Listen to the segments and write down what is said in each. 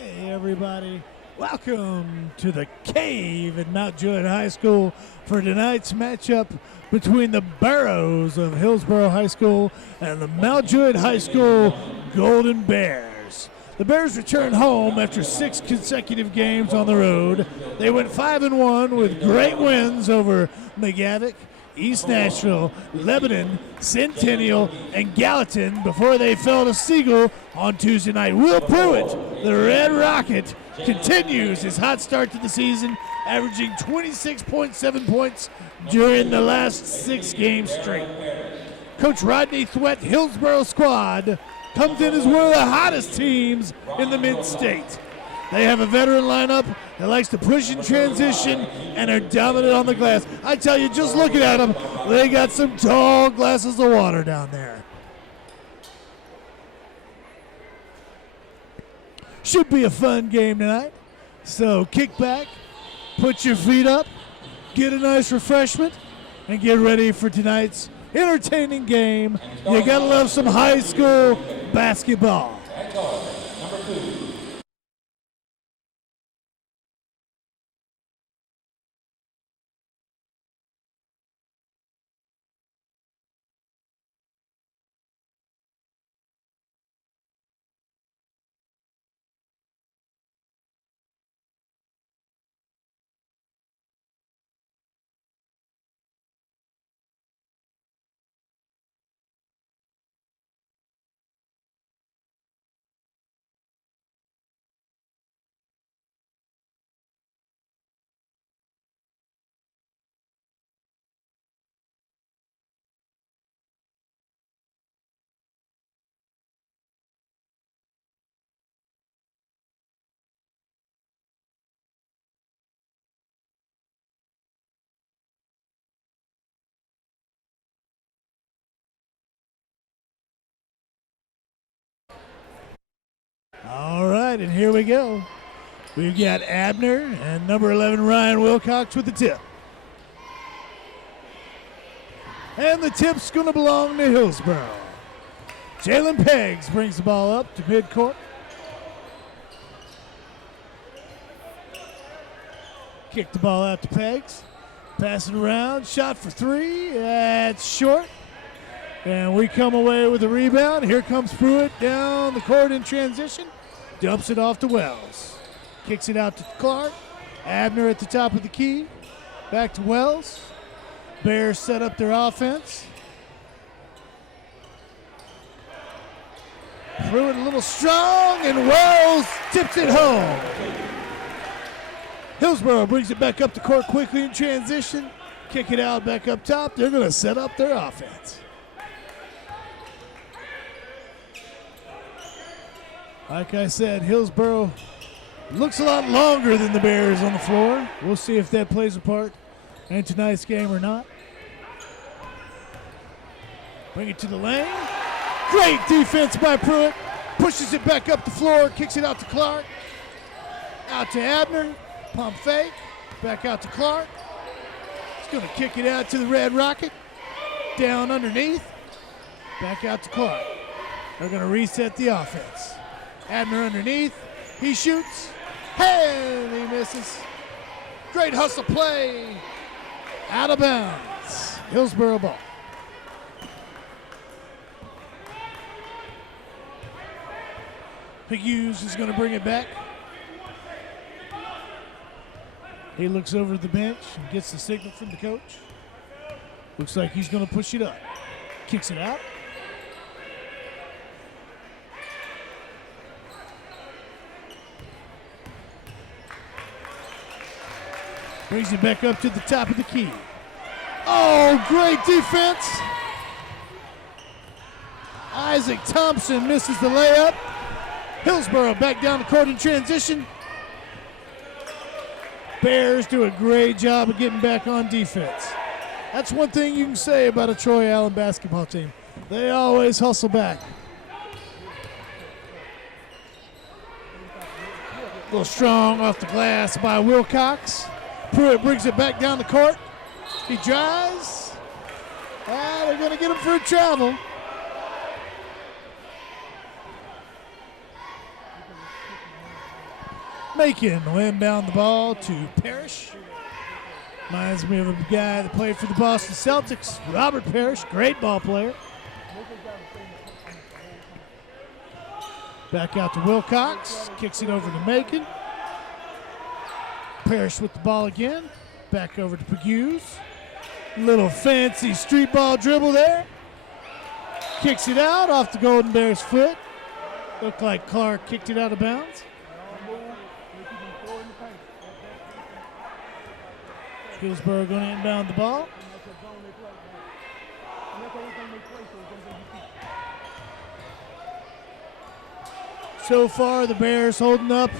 Hey everybody, welcome to the cave at Mount Juliet High School for tonight's matchup between the Barrows of Hillsboro High School and the Mount Juliet High School Golden Bears. The Bears return home after 6 consecutive games on the road. They went 5-1 with great wins over McGavock, East Nashville, Lebanon, Centennial, and Gallatin before they fell to Siegel on Tuesday night. Will Pruitt, the Red Rocket, continues his hot start to the season, averaging 26.7 points during the last 6 games straight. Coach Rodney Thwett Hillsboro squad comes in as one of the hottest teams in the mid-state. They have a veteran lineup that likes to push in transition and are dominant on the glass. I tell you, just looking at them, they got some tall glasses of water down there. Should be a fun game tonight. So kick back, put your feet up, get a nice refreshment, and get ready for tonight's entertaining game. You gotta love some high school basketball. All right, and here we go. We've got Abner and number 11, Ryan Wilcox with the tip. And the tip's going to belong to Hillsboro. Jalen Peggs brings the ball up to midcourt. Kick the ball out to Peggs. Pass it around, shot for 3. That's short. And we come away with a rebound. Here comes Pruitt down the court in transition. Dumps it off to Wells. Kicks it out to Clark. Abner at the top of the key. Back to Wells. Bears set up their offense. Pruitt a little strong, and Wells tips it home. Hillsboro brings it back up the court quickly in transition. Kick it out back up top. They're going to set up their offense. Like I said, Hillsboro looks a lot longer than the Bears on the floor. We'll see if that plays a part in tonight's game or not. Bring it to the lane. Great defense by Pruitt. Pushes it back up the floor, kicks it out to Clark. Out to Abner. Pump fake. Back out to Clark. He's going to kick it out to the Red Rocket. Down underneath. Back out to Clark. They're going to reset the offense. Abner underneath. He shoots. And he misses. Great hustle play. Out of bounds. Hillsboro ball. Hughes is going to bring it back. He looks over at the bench and gets the signal from the coach. Looks like he's going to push it up. Kicks it out. Brings it back up to the top of the key. Oh, great defense. Isaac Thompson misses the layup. Hillsboro back down the court in transition. Bears do a great job of getting back on defense. That's one thing you can say about a Troy Allen basketball team. They always hustle back. A little strong off the glass by Wilcox. Pruitt brings it back down the court. He drives. They're going to get him for a travel. Macon will inbound the ball to Parrish. Reminds me of a guy that played for the Boston Celtics, Robert Parrish, great ball player. Back out to Wilcox, kicks it over to Macon. Parrish with the ball again, back over to Paguse. Little fancy street ball dribble there. Kicks it out off the Golden Bears' foot. Looked like Clark kicked it out of bounds. Hillsboro going to inbound the ball. So far, the Bears holding up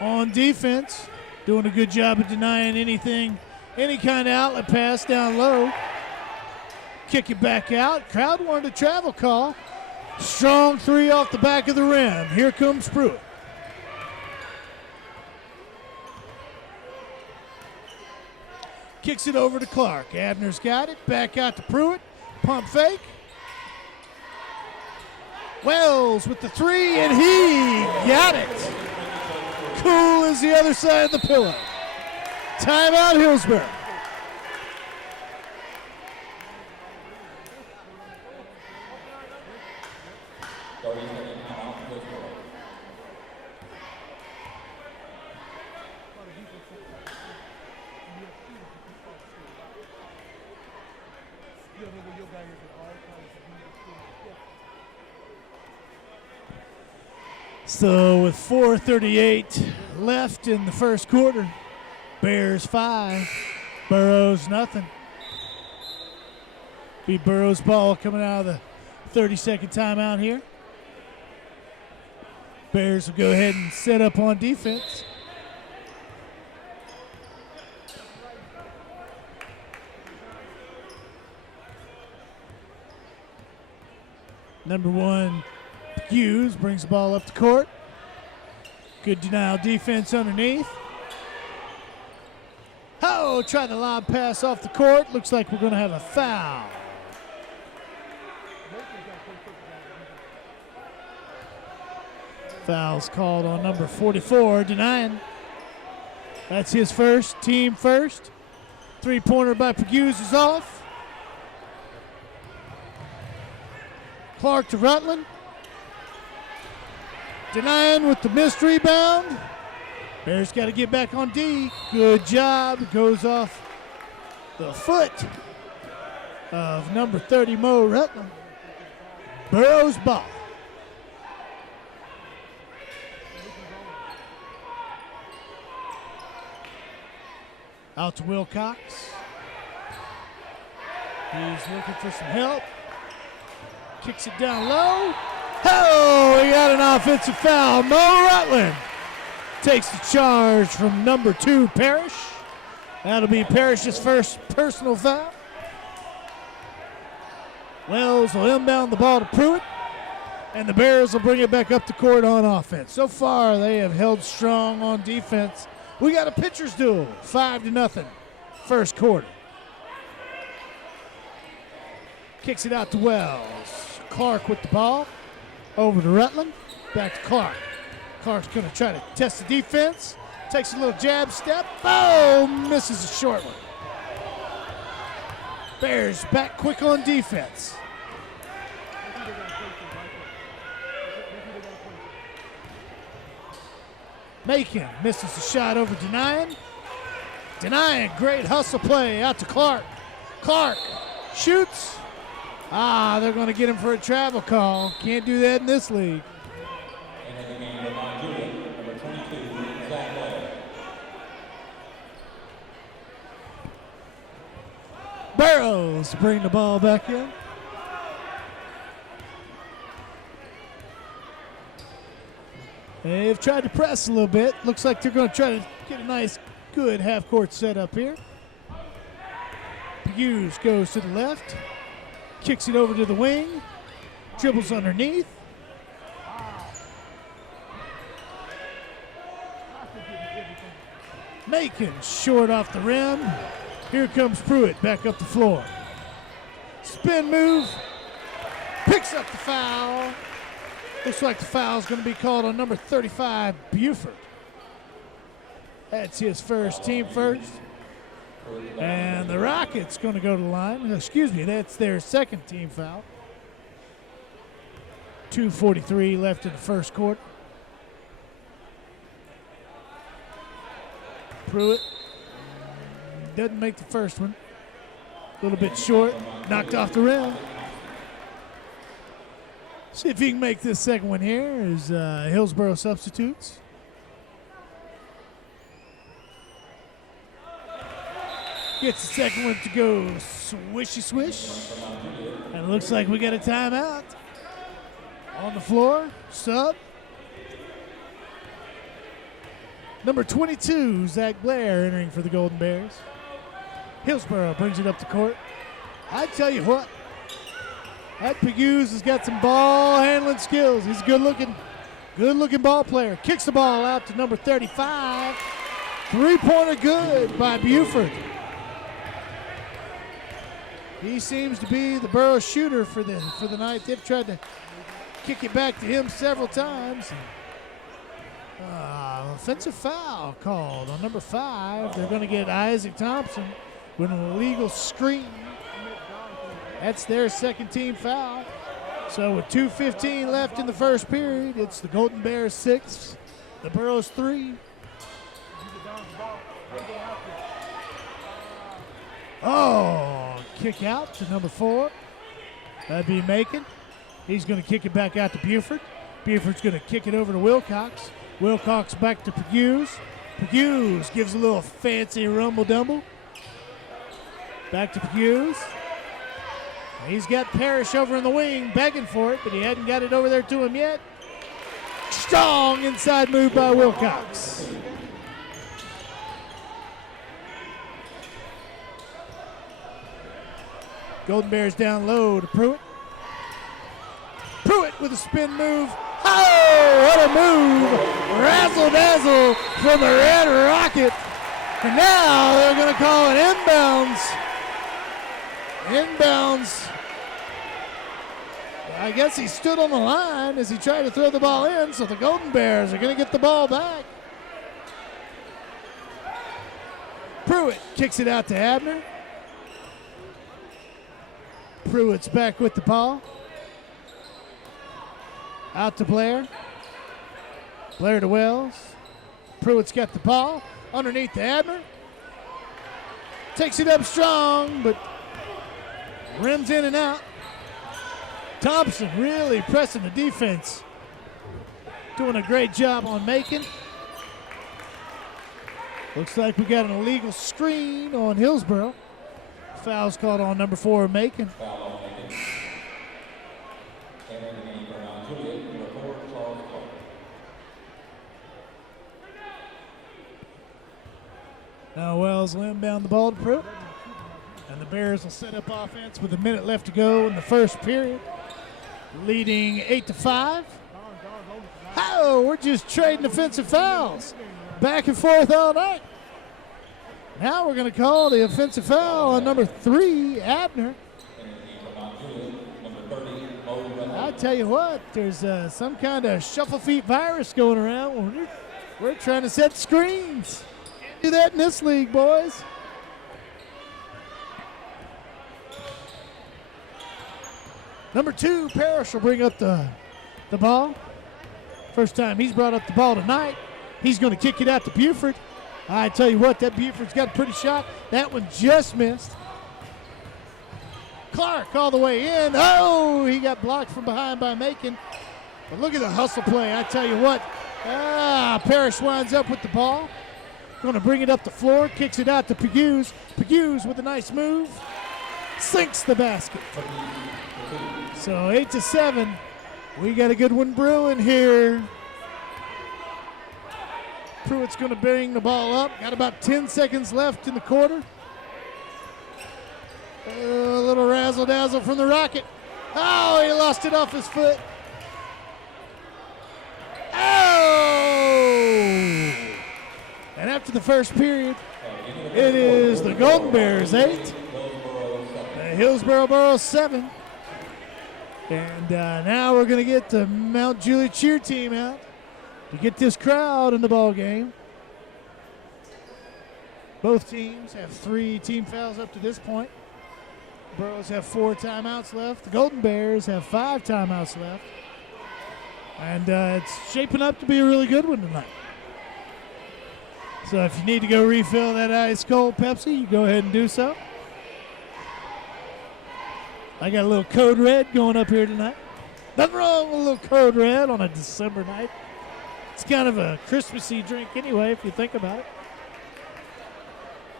on defense, doing a good job of denying anything, any kind of outlet pass down low. Kick it back out. Crowd wanted a travel call. Strong three off the back of the rim. Here comes Pruitt. Kicks it over to Clark. Abner's got it. Back out to Pruitt. Pump fake. Wells with the three, and he got it. Cool as the other side of the pillow. Timeout, Hillsboro. So with 4:38 left in the first quarter, Bears 5, Burrows nothing. Be Burrows' ball coming out of the 30-second timeout here. Bears will go ahead and set up on defense. Number 1, Hughes brings the ball up the court. Good denial defense underneath. Oh, try the lob pass off the court. Looks like we're going to have a foul. Foul's called on number 44, denying. That's his first, team first. Three-pointer by Paguse is off. Clark to Rutland. Denying with the missed rebound. Bears got to get back on D. Good job. Goes off the foot of number 30, Mo Rutland. Burrows ball. Out to Wilcox. He's looking for some help. Kicks it down low. Oh, he got an offensive foul. Mo Rutland takes the charge from number 2, Parrish. That'll be Parrish's first personal foul. Wells will inbound the ball to Pruitt, and the Bears will bring it back up the court on offense. So far, they have held strong on defense. We got a pitcher's duel, 5-0, first quarter. Kicks it out to Wells. Clark with the ball. Over to Rutland. Back to Clark. Clark's going to try to test the defense. Takes a little jab step. Oh, misses a short one. Bears back quick on defense. Macon misses the shot over Denying. Denying, great hustle play out to Clark. Clark shoots. They're going to get him for a travel call. Can't do that in this league. Burrows bring the ball back in. They've tried to press a little bit. Looks like they're going to try to get a nice, good half-court set up here. Hughes goes to the left. Kicks it over to the wing. Dribbles underneath. Macon short off the rim. Here comes Pruitt back up the floor. Spin move. Picks up the foul. Looks like the foul is going to be called on number 35, Buford. That's his first, team first. And the Rockets going to go to the line. Excuse me, that's their second team foul. 2:43 left in the first quarter. Pruitt doesn't make the first one. A little bit short, knocked off the rim. See if he can make this second one here as Hillsboro substitutes. Gets the second one to go swishy swish. And it looks like we got a timeout. On the floor, sub. Number 22, Zach Blair, entering for the Golden Bears. Hillsboro brings it up the court. I tell you what, that Paguse has got some ball handling skills. He's a good looking ball player. Kicks the ball out to number 35. Three-pointer good by Buford. He seems to be the Borough shooter for the night. They've tried to kick it back to him several times. Offensive foul called on number 5. They're going to get Isaac Thompson with an illegal screen. That's their second team foul. So with 2:15 left in the first period, it's the Golden Bears 6, the Boroughs 3. Oh, kick out to number 4. That'd be Macon. He's going to kick it back out to Buford. Buford's going to kick it over to Wilcox. Wilcox back to Paguse. Paguse gives a little fancy rumble-dumble. Back to Paguse. He's got Parrish over in the wing begging for it, but he hadn't got it over there to him yet. Strong inside move by Wilcox. Golden Bears down low to Pruitt. Pruitt with a spin move. Oh, what a move. Razzle-dazzle from the Red Rocket. And now they're going to call it inbounds. Inbounds. I guess he stood on the line as he tried to throw the ball in, so the Golden Bears are going to get the ball back. Pruitt kicks it out to Abner. Pruitt's back with the ball. Out to Blair. Blair to Wells. Pruitt's got the ball. Underneath to Abner. Takes it up strong, but rims in and out. Thompson really pressing the defense. Doing a great job on Macon. Looks like we got an illegal screen on Hillsboro. Foul's called on number 4, Macon. Now Wells will inbound the ball to Pruitt. And the Bears will set up offense with a minute left to go in the first period. Leading 8-5. Oh, we're just trading offensive fouls. Back and forth all night. Now we're going to call the offensive foul on number 3, Abner. I tell you what, there's some kind of shuffle feet virus going around. We're trying to set screens. Can't do that in this league, boys. Number 2, Parrish will bring up the ball. First time he's brought up the ball tonight. He's going to kick it out to Buford. I tell you what, that Buford's got a pretty shot. That one just missed. Clark all the way in. Oh, he got blocked from behind by Macon. But look at the hustle play. I tell you what. Parrish winds up with the ball. Going to bring it up the floor. Kicks it out to Paguse. Paguse with a nice move. Sinks the basket. So 8-7. We got a good one brewing here. Pruitt's going to bring the ball up. Got about 10 seconds left in the quarter. A little razzle-dazzle from the Rocket. Oh, he lost it off his foot. Oh! And after the first period, it is the Golden Bears 8, the Hillsboro Boroughs 7. And now we're going to get the Mount Juliet cheer team out to get this crowd in the ball game. Both teams have 3 team fouls up to this point. Burrows have 4 timeouts left. The Golden Bears have 5 timeouts left. And it's shaping up to be a really good one tonight. So if you need to go refill that ice cold Pepsi, you go ahead and do so. I got a little Code Red going up here tonight. Nothing wrong with a little Code Red on a December night. It's kind of a Christmassy drink anyway, if you think about it.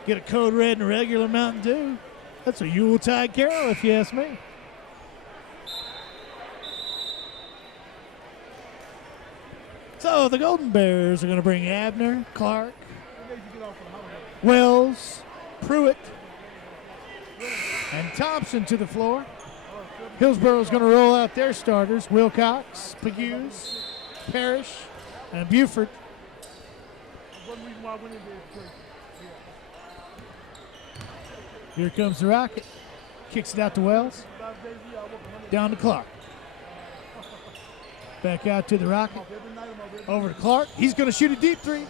Get a Code Red and a regular Mountain Dew. That's a Yuletide carol, if you ask me. So the Golden Bears are going to bring Abner, Clark, Wells, Pruitt, and Thompson to the floor. Hillsboro is going to roll out their starters: Wilcox, Pegues, Parrish, and Buford. Here comes the Rocket. Kicks it out to Wells. Down to Clark. Back out to the Rocket. Over to Clark. He's going to shoot a deep 3.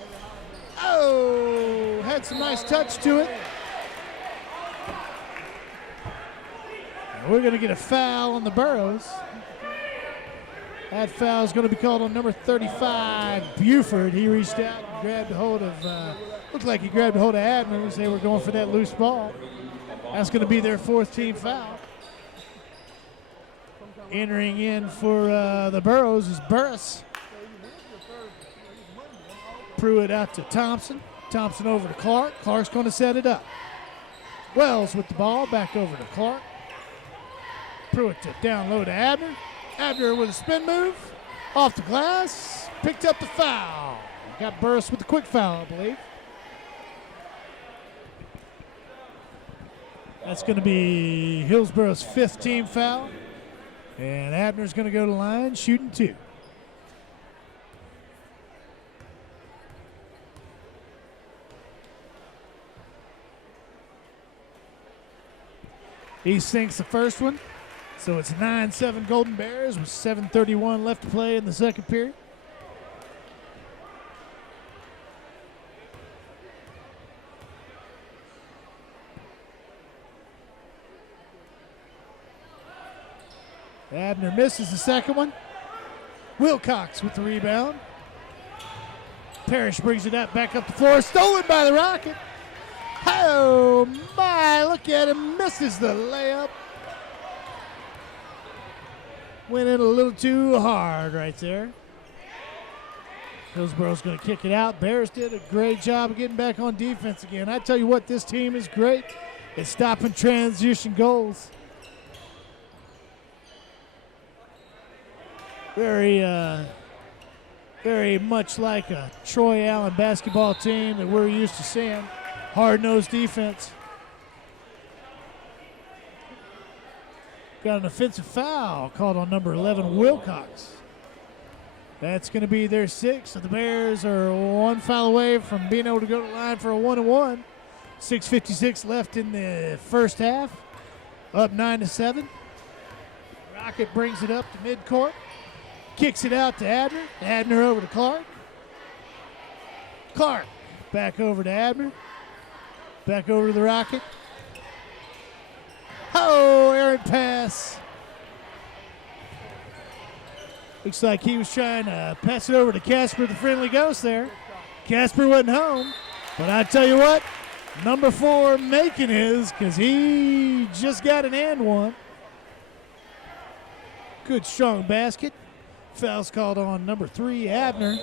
Oh, had some nice touch to it. And we're going to get a foul on the Burrows. That foul is going to be called on number 35, Buford. He reached out and grabbed a hold of, looked like he grabbed a hold of Abner as they were going for that loose ball. That's going to be their 4th team foul. Entering in for the Burrows is Burris. Pruitt out to Thompson. Thompson over to Clark. Clark's going to set it up. Wells with the ball. Back over to Clark. Pruitt to down low to Abner. Abner with a spin move. Off the glass. Picked up the foul. Got Burris with the quick foul, I believe. That's going to be Hillsboro's 5th team foul. And Abner's going to go to the line, shooting 2. He sinks the first one. So it's 9-7 Golden Bears with 7:31 left to play in the second period. Abner misses the second one. Wilcox with the rebound. Parrish brings it back up the floor. Stolen by the Rocket. Oh, my. Look at him. Misses the layup. Went in a little too hard right there. Hillsboro's going to kick it out. Bears did a great job of getting back on defense again. I tell you what, this team is great at stopping transition goals. Very much like a Troy Allen basketball team that we're used to seeing. Hard-nosed defense. Got an offensive foul called on number 11, Wilcox. That's going to be their 6th. So the Bears are 1 foul away from being able to go to the line for a 1-and-1. 6:56 left in the first half. Up 9-7. Rocket brings it up to midcourt. Kicks it out to Abner. Abner over to Clark. Clark back over to Abner. Back over to the Rocket. Oh, errant pass. Looks like he was trying to pass it over to Casper, the friendly ghost there. Casper wasn't home. But I tell you what, number 4 making his because he just got an and one. Good strong basket. Foul's called on number 3, Abner.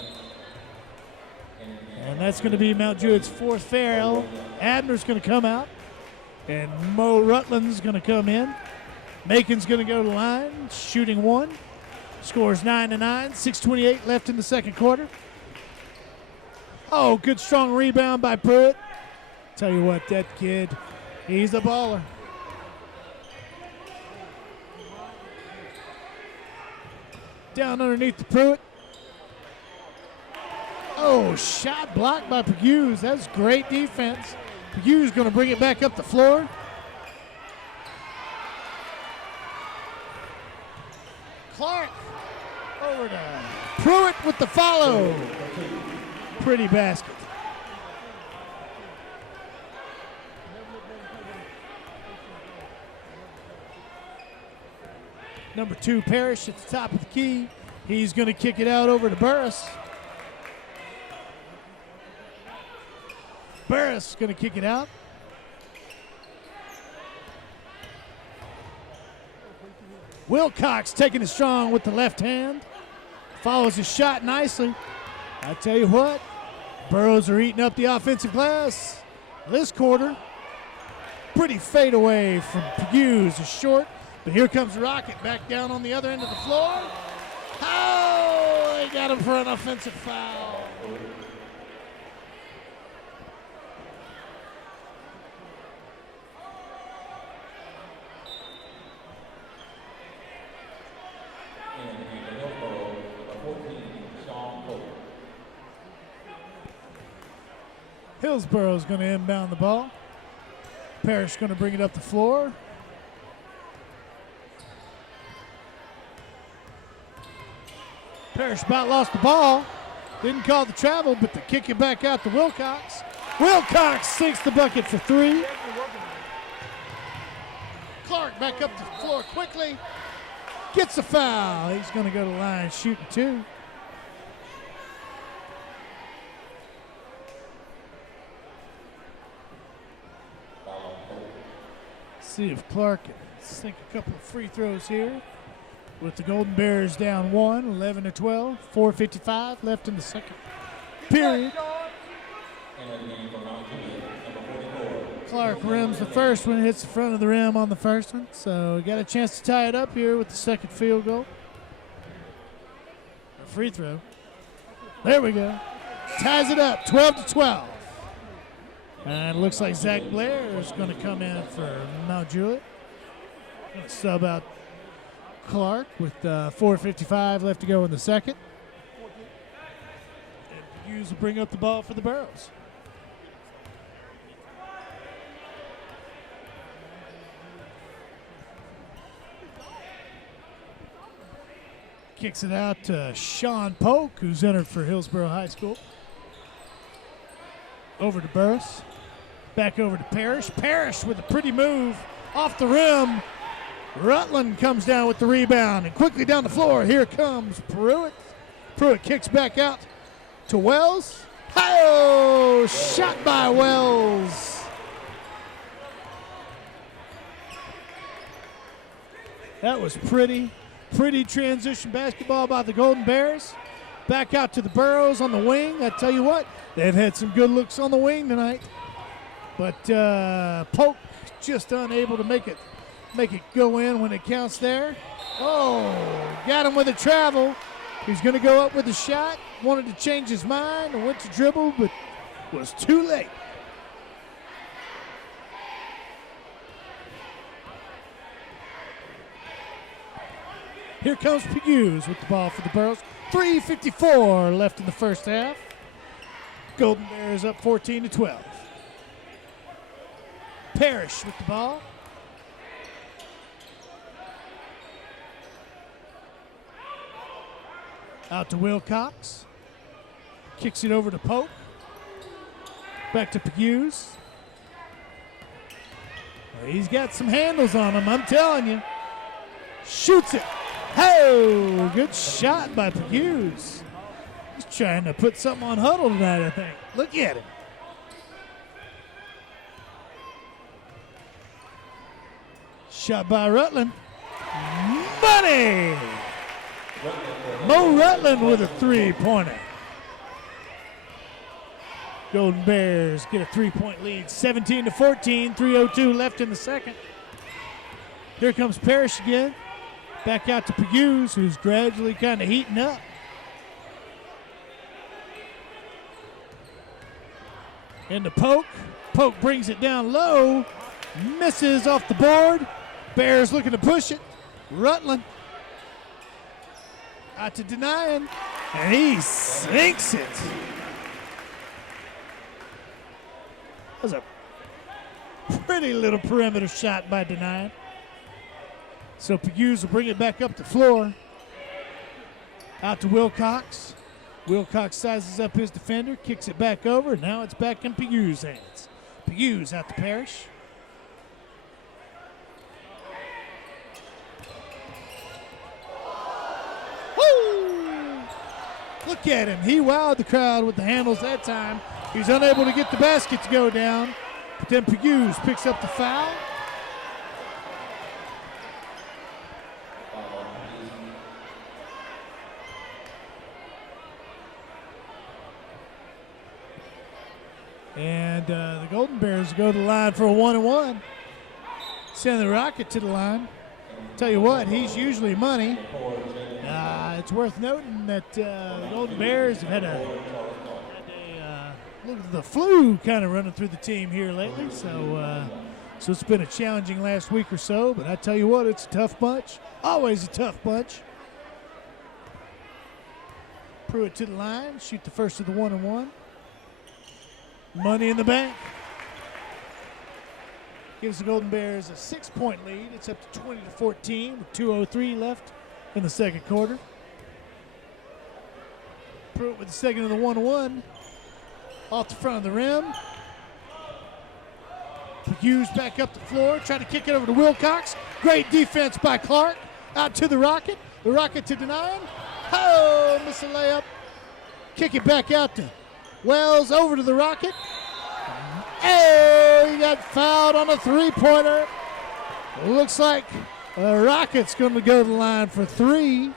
And that's going to be Mount Druitt's 4th foul. Abner's going to come out. And Mo Rutland's going to come in. Macon's going to go to the line, shooting 1. Scores 9-9, 6:28 left in the second quarter. Oh, good strong rebound by Pruitt. Tell you what, that kid, he's a baller. Down underneath the Pruitt. Oh, shot blocked by Pegues. That's great defense. Pegues going to bring it back up the floor. Clark over to Pruitt with the follow. Pretty basket. Number 2, Parrish at the top of the key. He's going to kick it out over to Burris. Burris going to kick it out. Wilcox taking it strong with the left hand. Follows his shot nicely. I tell you what, Burrows are eating up the offensive glass this quarter. Pretty fade away from Hughes is short, but here comes Rocket back down on the other end of the floor. Oh, they got him for an offensive foul. Hillsboro is going to inbound the ball. Parrish going to bring it up the floor. Parrish about lost the ball. Didn't call the travel, but they kick it back out to Wilcox. Wilcox sinks the bucket for 3. Clark back up the floor quickly. Gets a foul. He's going to go to the line shooting 2. See if Clark can sink a couple of free throws here. With the Golden Bears down 1, 11-12, 4:55 left in the second period. Clark rims the first one, hits the front of the rim on the first one. So we got a chance to tie it up here with the second field goal. A free throw. There we go. Ties it up, 12-12. And it looks like Zach Blair is going to come in for Mount Juliet. Going to sub out Clark with 4:55 left to go in the second. And Hughes will bring up the ball for the Barrows. Kicks it out to Sean Polk, who's entered for Hillsboro High School. Over to Burris. Back over to Parrish. Parrish with a pretty move off the rim. Rutland comes down with the rebound and quickly down the floor. Here comes Pruitt. Pruitt kicks back out to Wells. Oh, shot by Wells. That was pretty transition basketball by the Golden Bears. Back out to the Burrows on the wing. I tell you what, they've had some good looks on the wing tonight. But Polk just unable to make it go in when it counts there. Oh, got him with a travel. He's going to go up with a shot. Wanted to change his mind and went to dribble, but was too late. Here comes Hughes with the ball for the Burrows. 3:54 left in the first half. Golden Bears up 14-12. Parrish with the ball. Out to Wilcox. Kicks it over to Polk. Back to Hughes. He's got some handles on him, I'm telling you. Shoots it. Oh, good shot by Hughes. He's trying to put something on Huddle tonight, I think. Look at him. Shot by Rutland. Money! Mo Rutland with a three-pointer. Golden Bears get a three-point lead, 17-14, 3:02 left in the second. Here comes Parrish again. Back out to Hughes, who's gradually kind of heating up. Into Polk. Polk brings it down low. Misses off the board. Bears looking to push it. Rutland out to Denayan, and he sinks it. That was a pretty little perimeter shot by Denayan. So Hughes will bring it back up the floor. Out to Wilcox. Wilcox sizes up his defender, kicks it back over. Now it's back in Hughes' hands. Hughes out to Parrish. Look at him. He wowed the crowd with the handles that time. He's unable to get the basket to go down. But then Pughes picks up the foul. And the Golden Bears go to the line for a 1-and-1. Send the Rocket to the line. Tell you what, he's usually money. It's worth noting that the Golden Bears have had a look at the flu kind of running through the team here lately. So it's been a challenging last week or so. But I tell you what, it's a tough bunch. Always a tough bunch. Pruitt to the line, shoot the first of the 1-and-1. Money in the bank. Gives the Golden Bears a 6-point lead. It's up to 20-14 with 2:03 left in the second quarter. Pruitt with the second of the 1-1. Off the front of the rim. Hughes back up the floor. Try to kick it over to Wilcox. Great defense by Clark. Out to the Rocket. The Rocket to deny him. Oh, miss a layup. Kick it back out to Wells, over to the Rocket. Oh, he got fouled on a three-pointer. Looks like the Rocket's going to go to the line for three.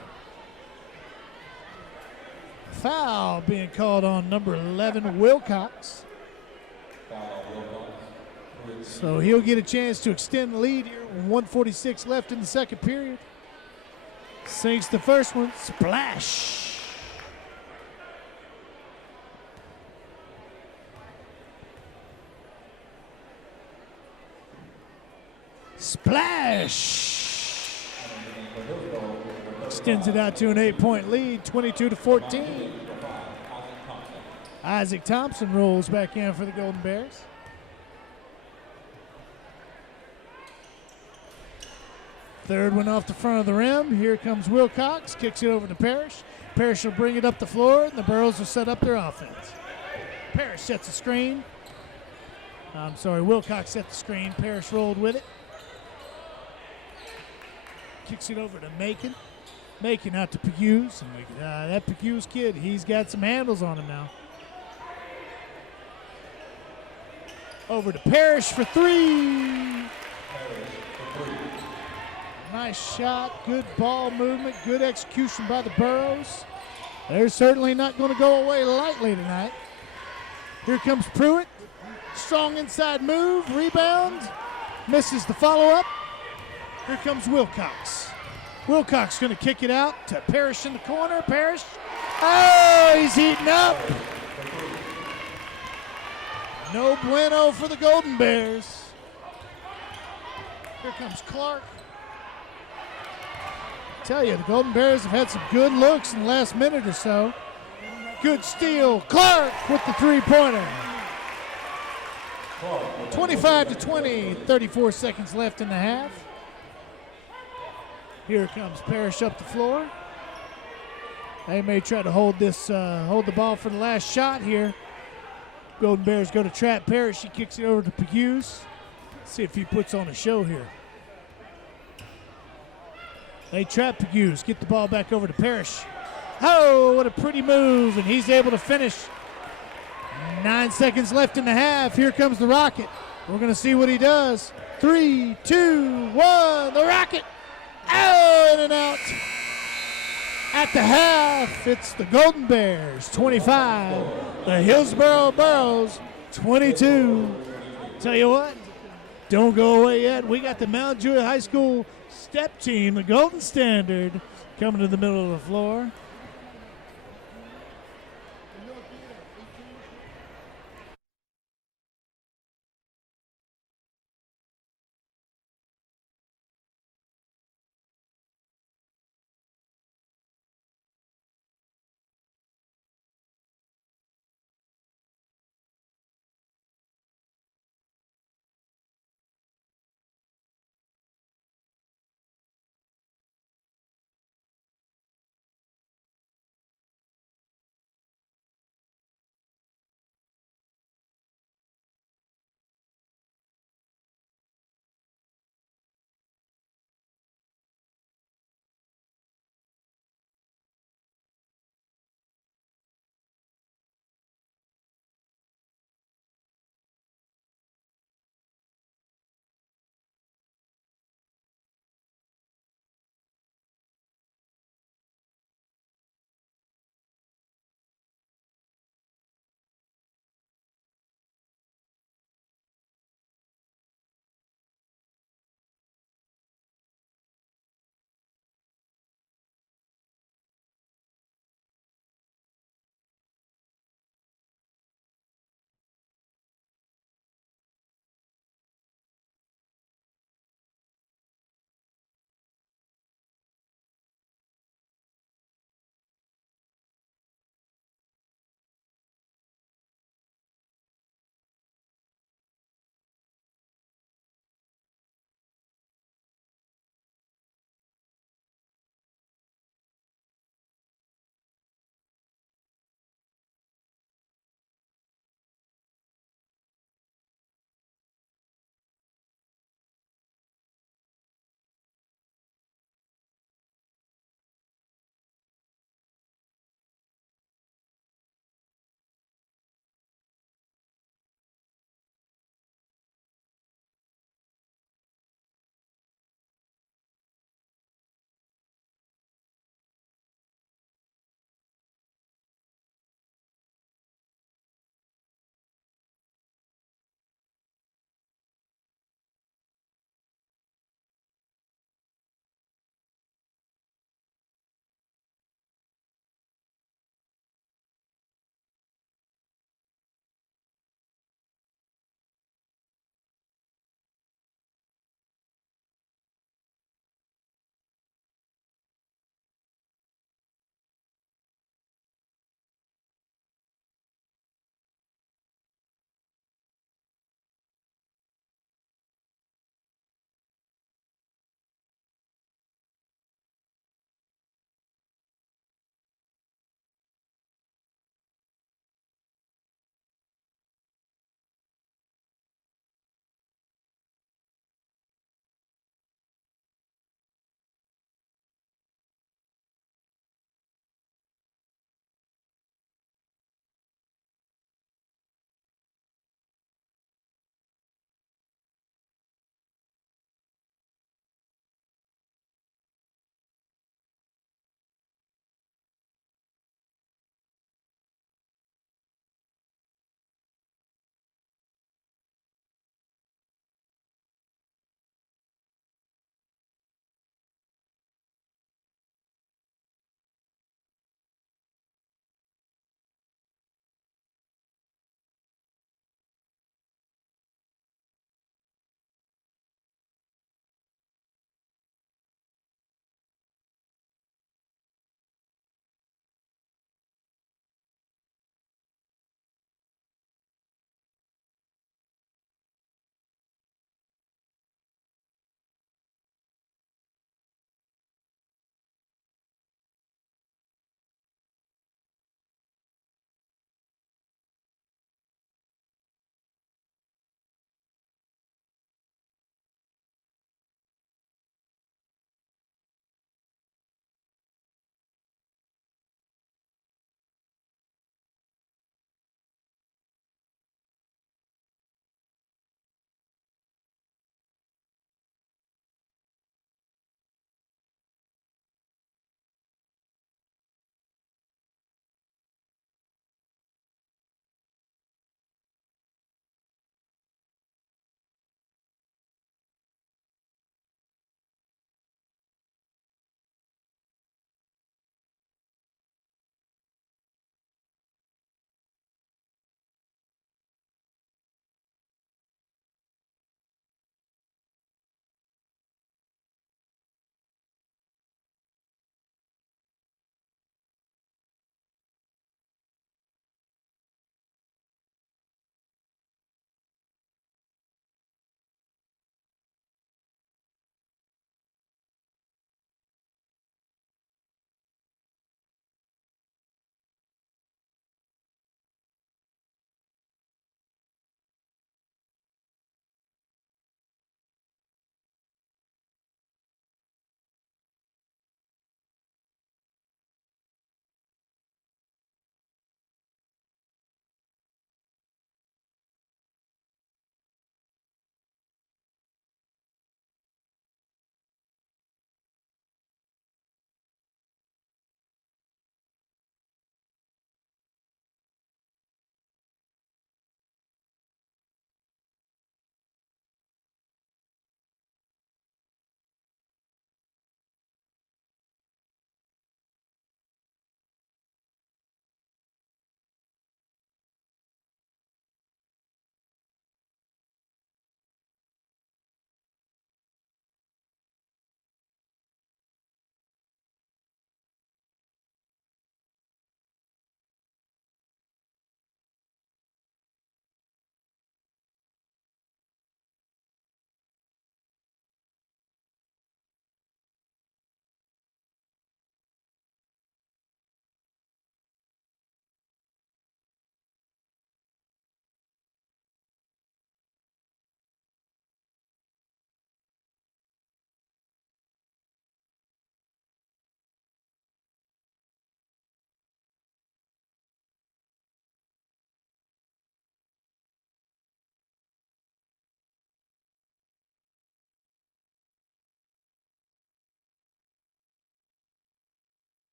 Foul being called on number 11, Wilcox. So he'll get a chance to extend the lead here with 1:46 left in the second period. Sinks the first one. Splash. Splash! Extends it out to an 8-point lead, 22-14. Isaac Thompson rolls back in for the Golden Bears. Third one off the front of the rim. Here comes Wilcox, kicks it over to Parrish. Parrish will bring it up the floor, and the Burros will set up their offense. Parrish sets the screen. Wilcox set the screen. Parrish rolled with it. Kicks it over to Macon. Macon out to Pughes. And that Pughes kid, he's got some handles on him now. Over to Parrish for three. Nice shot, good ball movement, good execution by the Burros. They're certainly not going to go away lightly tonight. Here comes Pruitt. Strong inside move, rebound. Misses the follow-up. Here comes Wilcox. Wilcox going to kick it out to Parrish in the corner. Parrish. Oh, he's heating up. No bueno for the Golden Bears. Here comes Clark. Tell you, the Golden Bears have had some good looks in the last minute or so. Good steal. Clark with the three-pointer. 25-20, 34 seconds left in the half. Here comes Parrish up the floor. They may try to hold the ball for the last shot here. Golden Bears go to trap Parrish. He kicks it over to Pughes. See if he puts on a show here. They trap Pughes. Get the ball back over to Parrish. Oh, what a pretty move, and he's able to finish. 9 seconds left in the half. Here comes the Rocket. We're going to see what he does. 3, 2, 1. The Rocket. Oh, in and out. At the half, it's the Golden Bears 25, the Hillsboro Burros 22. Tell you what, don't go away yet. We got the Mount Juliet High School step team, the Golden Standard, coming to the middle of the floor.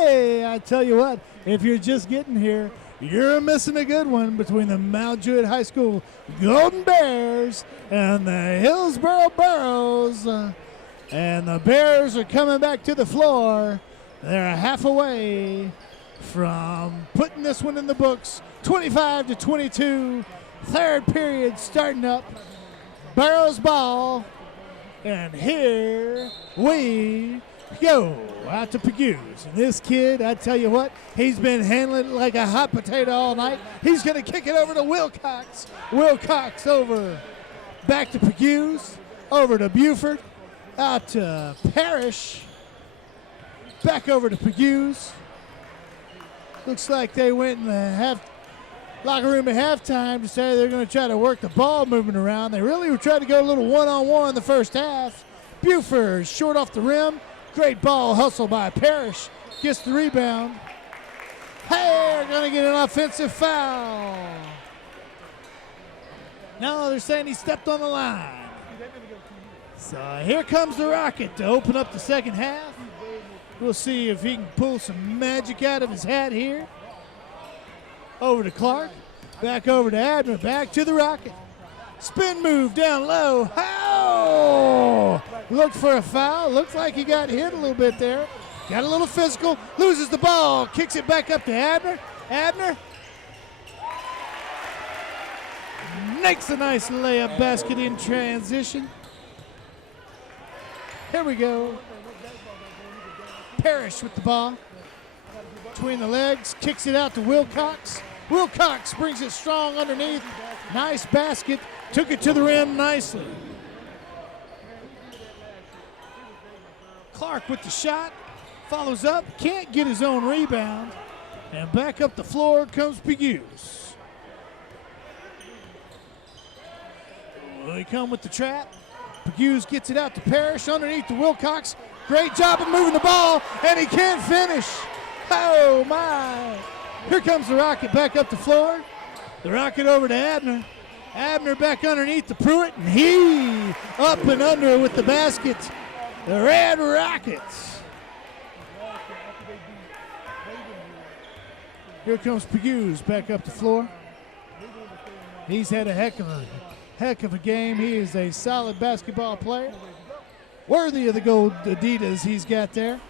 Hey, I tell you what, if you're just getting here, you're missing a good one between the Mount Druitt High School Golden Bears and the Hillsboro Burros. And the Bears are coming back to the floor. They're half away from putting this one in the books. 25-22, third period starting up. Burros ball, and here we go out to Pegues. And this kid, I tell you what, he's been handling it like a hot potato all night. He's going to kick it over to Wilcox. Wilcox over, back to Pegues, over to Buford, out to Parrish, back over to Pegues. Looks like they went in the locker room at halftime to say they're going to try to work the ball movement around. They really tried to go a little one-on-one in the first half. Buford short off the rim. Great ball hustle by Parrish. Gets the rebound. Hey, they're going to get an offensive foul. No, they're saying he stepped on the line. So here comes the Rocket to open up the second half. We'll see if he can pull some magic out of his hat here. Over to Clark, back over to Abner, back to the Rocket. Spin move down low. Oh! Looked for a foul. Looks like he got hit a little bit there. Got a little physical. Loses the ball. Kicks it back up to Abner. Abner makes a nice layup basket in transition. Here we go. Parrish with the ball. Between the legs, kicks it out to Wilcox. Wilcox brings it strong underneath. Nice basket. Took it to the rim nicely. Clark with the shot. Follows up. Can't get his own rebound. And back up the floor comes Pegues. They come with the trap. Pegues gets it out to Parrish underneath to Wilcox. Great job of moving the ball, and he can't finish. Oh, my. Here comes the Rocket back up the floor. The Rocket over to Abner. Abner back underneath to Pruitt, and he up and under with the basket. The Red Rockets. Here comes Pegues back up the floor. He's had a heck of a game. He is a solid basketball player. Worthy of the gold Adidas he's got there.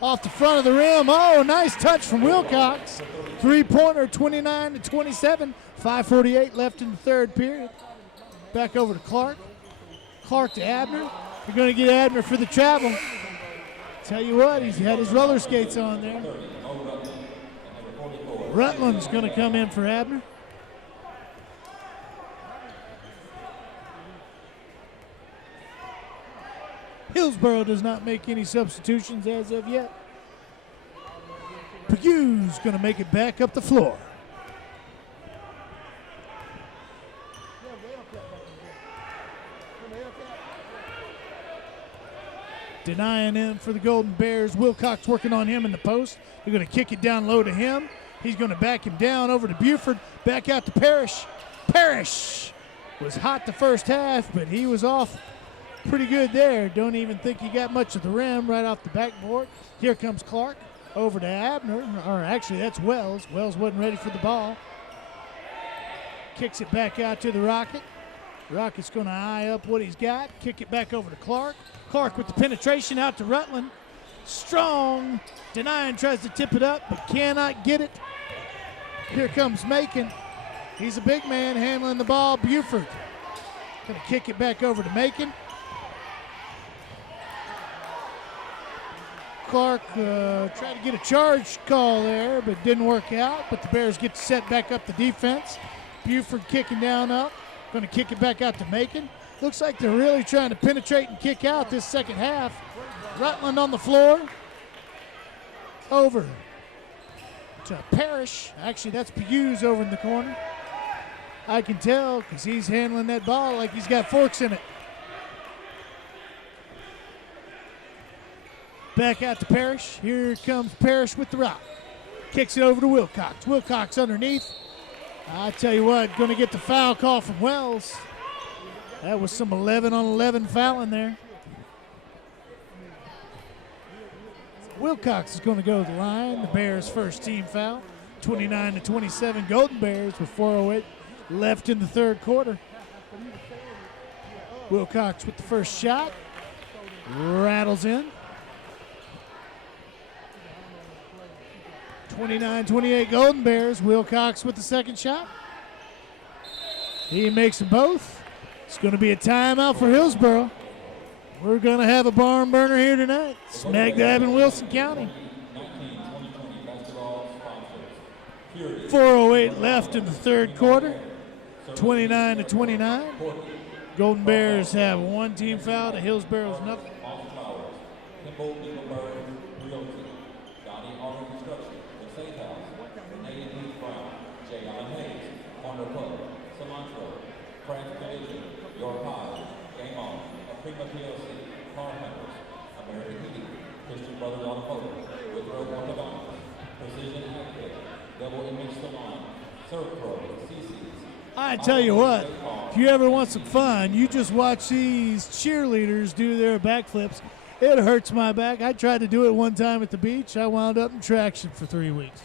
Off the front of the rim. Oh, nice touch from Wilcox. Three-pointer, 29-27. 5:48 left in the third period. Back over to Clark. Clark to Abner. You're going to get Abner for the travel. Tell you what, he's had his roller skates on there. Rutland's going to come in for Abner. Hillsboro does not make any substitutions as of yet. Pegues going to make it back up the floor. Denying him for the Golden Bears. Wilcox working on him in the post. They're going to kick it down low to him. He's going to back him down over to Buford. Back out to Parrish. Parrish was hot the first half, but he was off pretty good there. Don't even think he got much of the rim right off the backboard. Here comes Clark over to Abner, or actually that's Wells. Wells wasn't ready for the ball. Kicks it back out to the Rocket. Rocket's going to eye up what he's got. Kick it back over to Clark. Clark with the penetration out to Rutland. Strong. Denying tries to tip it up, but cannot get it. Here comes Macon. He's a big man handling the ball. Buford going to kick it back over to Macon. Clark tried to get a charge call there, but didn't work out. But the Bears get to set back up the defense. Buford kicking down up. Going to kick it back out to Macon. Looks like they're really trying to penetrate and kick out this second half. Rutland on the floor. Over to Parrish. Actually, that's Pegues over in the corner. I can tell because he's handling that ball like he's got forks in it. Back out to Parrish. Here comes Parrish with the rock. Kicks it over to Wilcox. Wilcox underneath. I tell you what, going to get the foul call from Wells. That was some 11-on-11 fouling there. Wilcox is going to go to the line. The Bears' first team foul. 29-27 Golden Bears with 4:08 left in the third quarter. Wilcox with the first shot. Rattles in. 29-28 Golden Bears. Wilcox with the second shot. He makes them both. It's going to be a timeout for Hillsboro. We're going to have a barn burner here tonight. Smack dab in Wilson County. 4:08 left in the third quarter. 29-29. Golden Bears have one team foul to Hillsboro's nothing. I tell you what, if you ever want some fun, you just watch these cheerleaders do their backflips. It hurts my back. I tried to do it one time at the beach. I wound up in traction for 3 weeks.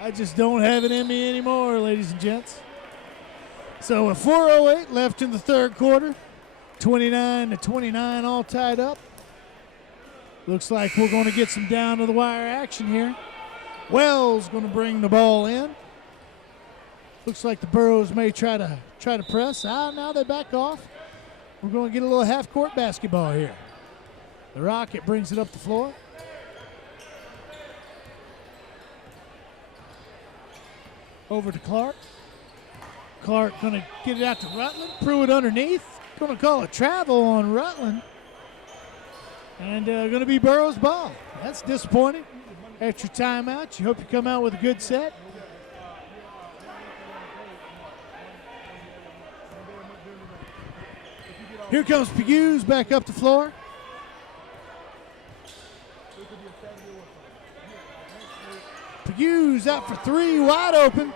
I just don't have it in me anymore, ladies and gents. So with 4:08 left in the third quarter, 29-29 all tied up. Looks like we're going to get some down-to-the-wire action here. Wells going to bring the ball in. Looks like the Burros may try to press. Now they back off. We're going to get a little half-court basketball here. The Rocket brings it up the floor. Over to Clark. Clark going to get it out to Rutland. Pruitt underneath. Going to call a travel on Rutland. And going to be Burrows' ball. That's disappointing. Extra timeout. You hope you come out with a good set. Here comes Pegues back up the floor. Pegues out for three, wide open.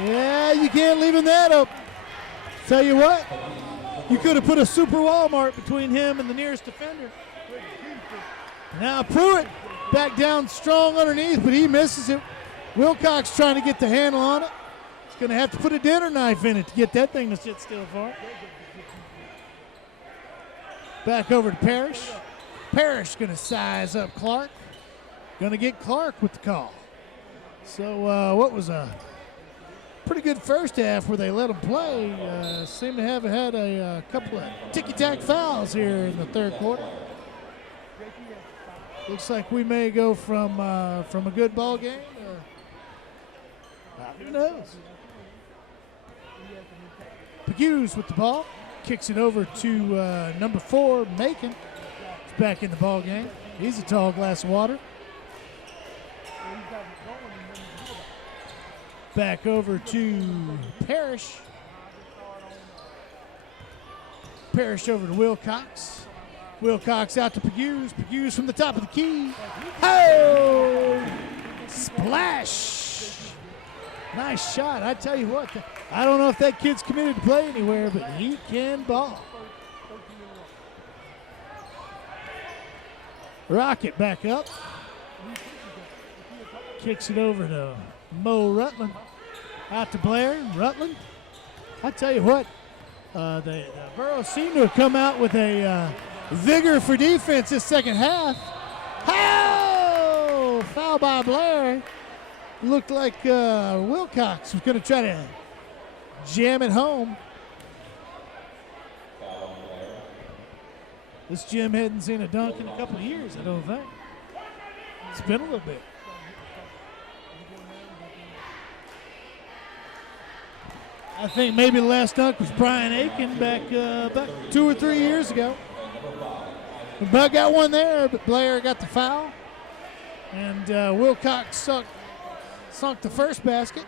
Yeah, you can't leave him that open. Tell you what, you could have put a super Walmart between him and the nearest defender. Now Pruitt back down strong underneath, but he misses it. Wilcox trying to get the handle on it. He's going to have to put a dinner knife in it to get that thing to sit still for it. Back over to Parrish. Parrish going to size up Clark. Going to get Clark with the call. So what was a pretty good first half where they let him play. Seem to have had a couple of ticky-tack fouls here in the third quarter. Looks like we may go from a good ball game. Who knows? Pegues with the ball. Kicks it over to number 4, Macon. He's back in the ball game. He's a tall glass of water. Back over to Parrish. Parrish over to Wilcox. Wilcox out to Pegues. Pegues from the top of the key. Oh! Splash! Nice shot. I tell you what, I don't know if that kid's committed to play anywhere, but he can ball. Rocket back up. Kicks it over to Mo Rutland. Out to Blair. Rutland. I tell you what, the Burros seem to have come out with a vigor for defense this second half. Oh! Foul by Blair. Looked like Wilcox was going to try to jam it home. This gym hadn't seen a dunk in a couple of years, I don't think. It's been a little bit. I think maybe the last dunk was Brian Aiken back about 2 or 3 years ago. Bud got one there, but Blair got the foul. And Wilcox sunk the first basket.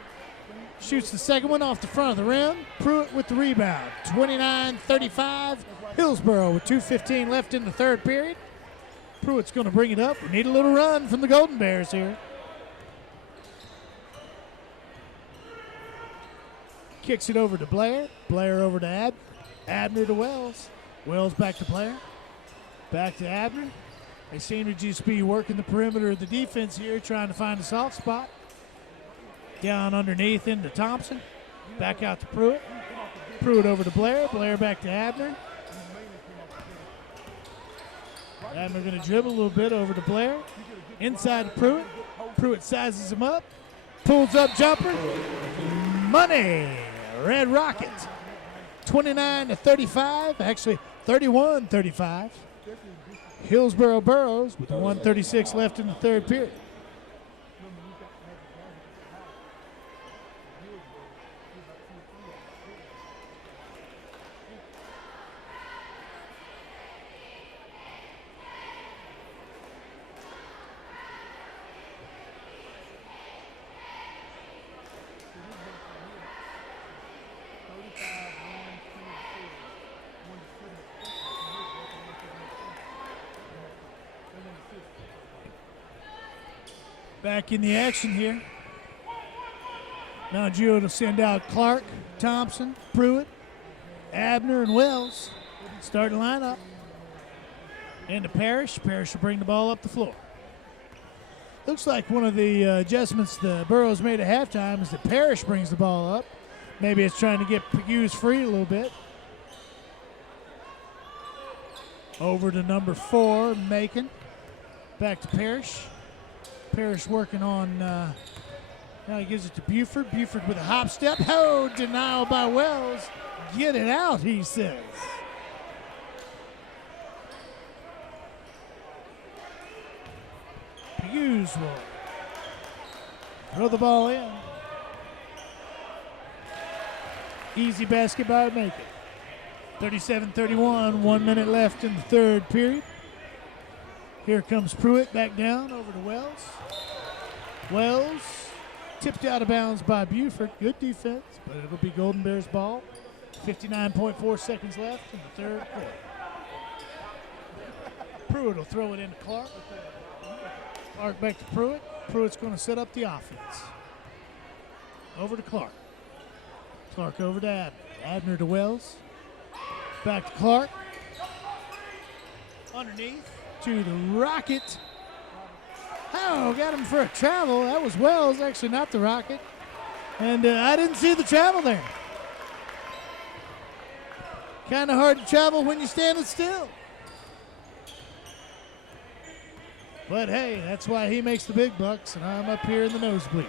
Shoots the second one off the front of the rim. Pruitt with the rebound. 29-35. Hillsboro with 2:15 left in the third period. Pruitt's going to bring it up. We need a little run from the Golden Bears here. Kicks it over to Blair. Blair over to Abner to Wells. Wells back to Blair. Back to Abner. They seem to just be working the perimeter of the defense here, trying to find a soft spot. Down underneath into Thompson. Back out to Pruitt. Pruitt over to Blair. Blair back to Abner. Abner going to dribble a little bit over to Blair. Inside to Pruitt. Pruitt sizes him up. Pulls up jumper. Money. Red Rocket. 29-35. Actually, 31-35. Hillsboro Burrows with 1:36 left in the third period. Back in the action here. Now Gio to send out Clark, Thompson, Pruitt, Abner, and Wells. Starting lineup. Into Parrish. Parrish will bring the ball up the floor. Looks like one of the adjustments the Burrows made at halftime is that Parrish brings the ball up. Maybe it's trying to get Hughes free a little bit. Over to number 4, Macon. Back to Parrish. Parrish working on, now he gives it to Buford. Buford with a hop step. Oh, denial by Wells. Get it out, he says. Hughes will throw the ball in. Easy basket by Macon. 37-31, 1 minute left in the third period. Here comes Pruitt back down over to Wells. Wells tipped out of bounds by Buford. Good defense, but it'll be Golden Bears ball. 59.4 seconds left in the third quarter. Pruitt will throw it into Clark. Clark back to Pruitt. Pruitt's going to set up the offense. Over to Clark. Clark over to Abner. Abner to Wells. Back to Clark. Underneath to the Rocket. Oh, got him for a travel. That was Wells, actually not the Rocket. And I didn't see the travel there. Kind of hard to travel when you're standing still. But hey, that's why he makes the big bucks, and I'm up here in the nosebleeds.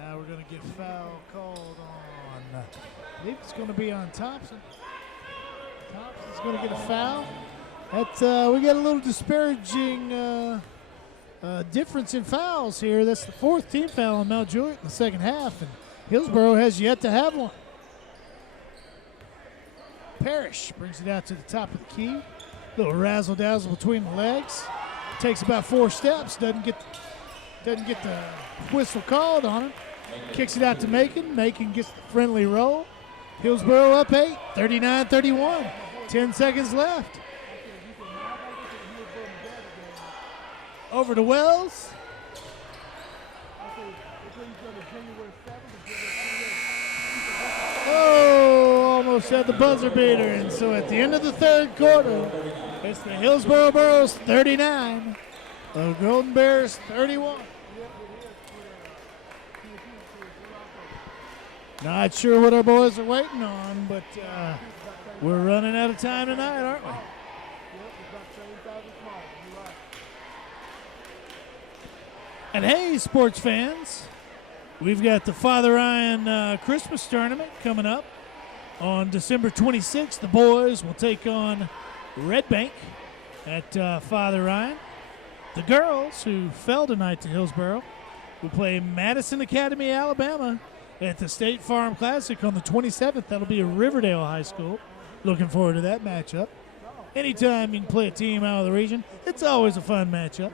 Now we're going to get foul called on, I believe it's going to be on Thompson. Thompson's going to get a foul. We got a little disparaging difference in fouls here. That's the 4th team foul on Mount Juliet in the second half, and Hillsboro has yet to have one. Parrish brings it out to the top of the key. Little razzle-dazzle between the legs. Takes about 4 steps. Doesn't get the whistle called on him. Kicks it out to Macon. Macon gets the friendly roll. Hillsboro up 8, 39-31. 10 seconds left. Over to Wells. Oh, almost had the buzzer beater. And so at the end of the third quarter, it's the Hillsboro Burrows 39, the Golden Bears 31. Not sure what our boys are waiting on, but we're running out of time tonight, aren't we? And hey, sports fans, we've got the Father Ryan Christmas tournament coming up on December 26th. The boys will take on Red Bank at Father Ryan. The girls, who fell tonight to Hillsboro, will play Madison Academy, Alabama, at the State Farm Classic on the 27th. That'll be at Riverdale High School. Looking forward to that matchup. Anytime you can play a team out of the region, it's always a fun matchup.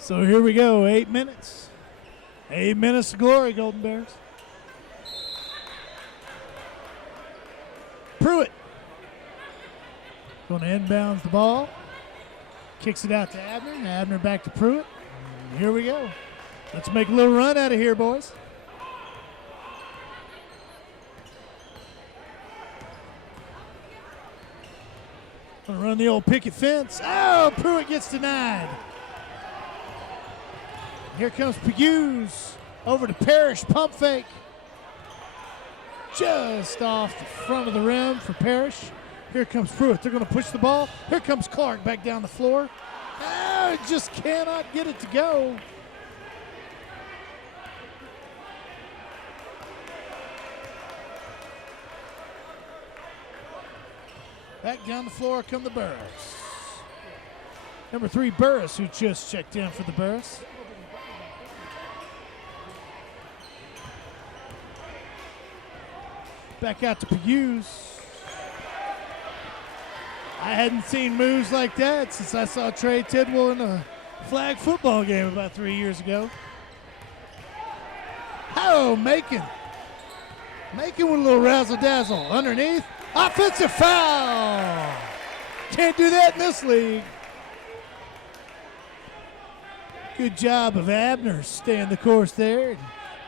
So here we go, 8 minutes. 8 minutes of glory, Golden Bears. Pruitt going to inbounds the ball. Kicks it out to Abner. Abner back to Pruitt. And here we go. Let's make a little run out of here, boys. Gonna run the old picket fence. Oh, Pruitt gets denied. Here comes Pughes over to Parrish, pump fake. Just off the front of the rim for Parrish. Here comes Pruitt. They're going to push the ball. Here comes Clark back down the floor. Oh, just cannot get it to go. Back down the floor come the Burris. Number 3, Burris, who just checked in for the Burris. Back out to Pughes. I hadn't seen moves like that since I saw Trey Tidwell in a flag football game about 3 years ago. Oh, Macon. Macon with a little razzle-dazzle. Underneath. Offensive foul. Can't do that in this league. Good job of Abner staying the course there and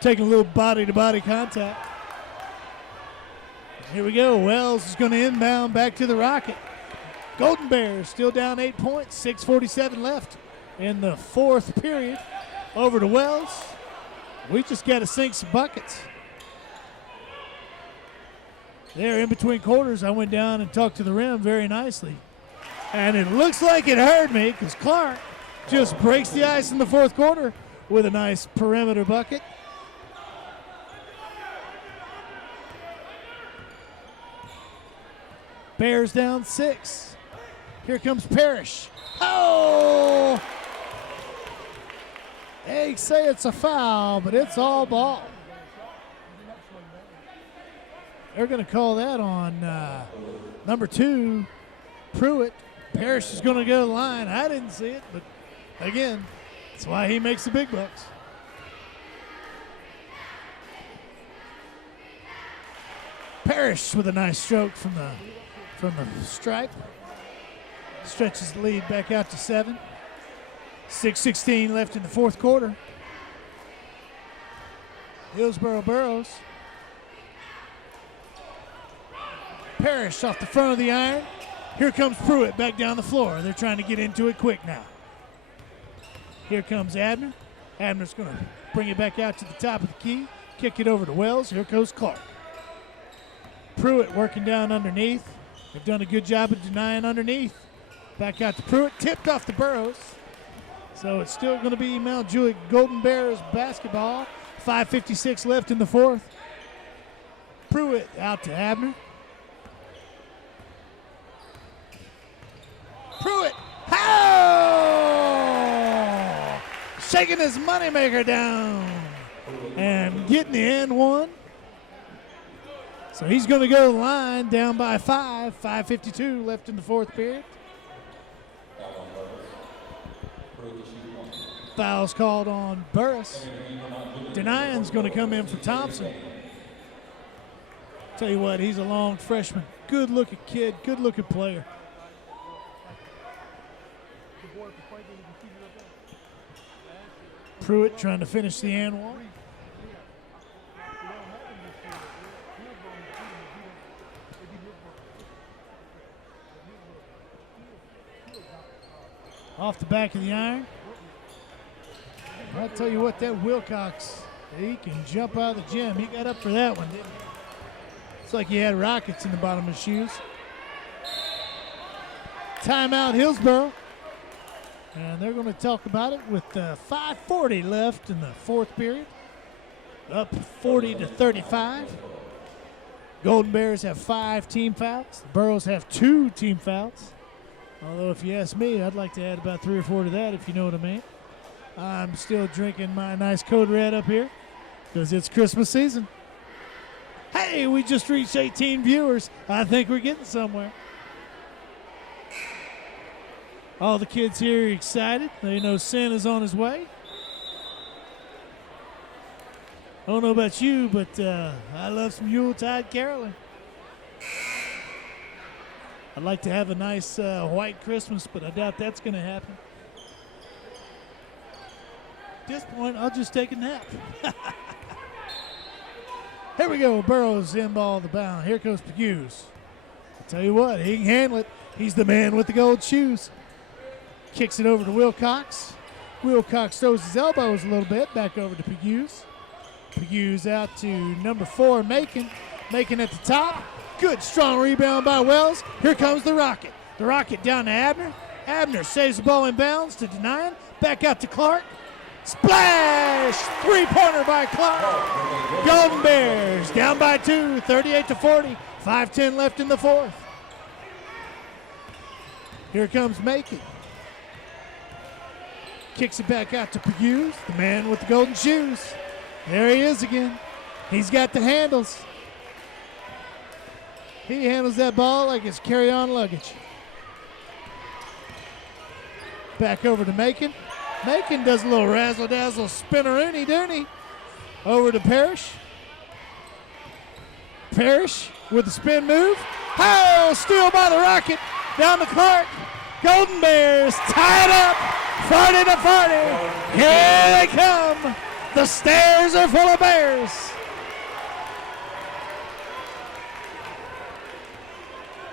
taking a little body-to-body contact. Here we go. Wells is going to inbound back to the Rocket. Golden Bears still down 8 points, 6:47 left in the fourth period. Over to Wells. We just got to sink some buckets. There in between quarters, I went down and talked to the rim very nicely. And it looks like it hurt me because Clark just breaks the ice in the fourth quarter with a nice perimeter bucket. Bears down 6. Here comes Parrish. Oh! They say it's a foul, but it's all ball. They're going to call that on number 2, Pruitt. Parrish is going to go to the line. I didn't see it, but again, that's why he makes the big bucks. Parrish with a nice stroke from the stripe. Stretches the lead back out to 7. 6:16 left in the fourth quarter. Hillsboro Burrows. Parrish off the front of the iron. Here comes Pruitt back down the floor. They're trying to get into it quick now. Here comes Abner. Abner's going to bring it back out to the top of the key. Kick it over to Wells. Here goes Clark. Pruitt working down underneath. They've done a good job of denying underneath. Back out to Pruitt. Tipped off the Burrows. So it's still going to be Mount Juliet Golden Bears basketball. 5:56 left in the fourth. Pruitt out to Abner. Pruitt. Oh! Shaking his moneymaker down and getting the end one. So he's going to go to the line down by 5. 5:52 left in the fourth period. Foul's called on Burris. Denying's going to come in for Thompson. Tell you what, he's a long freshman. Good-looking kid, good-looking player. Pruitt trying to finish the and one. Off the back of the iron. I'll tell you what, that Wilcox, he can jump out of the gym. He got up for that one, didn't he? It's like he had rockets in the bottom of his shoes. Timeout Hillsboro. And they're going to talk about it with 5:40 left in the fourth period. Up 40-35. Golden Bears have 5 team fouls. The Burrows have 2 team fouls. Although if you ask me, I'd like to add about 3 or 4 to that, if you know what I mean. I'm still drinking my nice Code Red up here because it's Christmas season. Hey, we just reached 18 viewers. I think we're getting somewhere. All the kids here are excited. They know Santa's on his way. I don't know about you, but I love some Yuletide caroling. I'd like to have a nice white Christmas, but I doubt that's going to happen. At this point, I'll just take a nap. Here we go. Burrows in ball the bound. Here comes Pegues. I'll tell you what, he can handle it. He's the man with the gold shoes. Kicks it over to Wilcox. Wilcox throws his elbows a little bit back over to Pegues. Pegues out to number 4, Macon. Macon at the top. Good, strong rebound by Wells. Here comes the Rocket. The Rocket down to Abner. Abner saves the ball in bounds to Denine. Back out to Clark. Splash! Three-pointer by Clark. Golden Bears down by 2, 38-40. 5:10 left in the fourth. Here comes Macon. Kicks it back out to Pegues, the man with the golden shoes. There he is again. He's got the handles. He handles that ball like it's carry-on luggage. Back over to Macon. Macon does a little razzle-dazzle spinneroony-doony. Over to Parrish. Parrish with the spin move. Oh, steal by the Rocket. Down to Clark. Golden Bears tie it up. 40-40. Here they come. The stairs are full of Bears.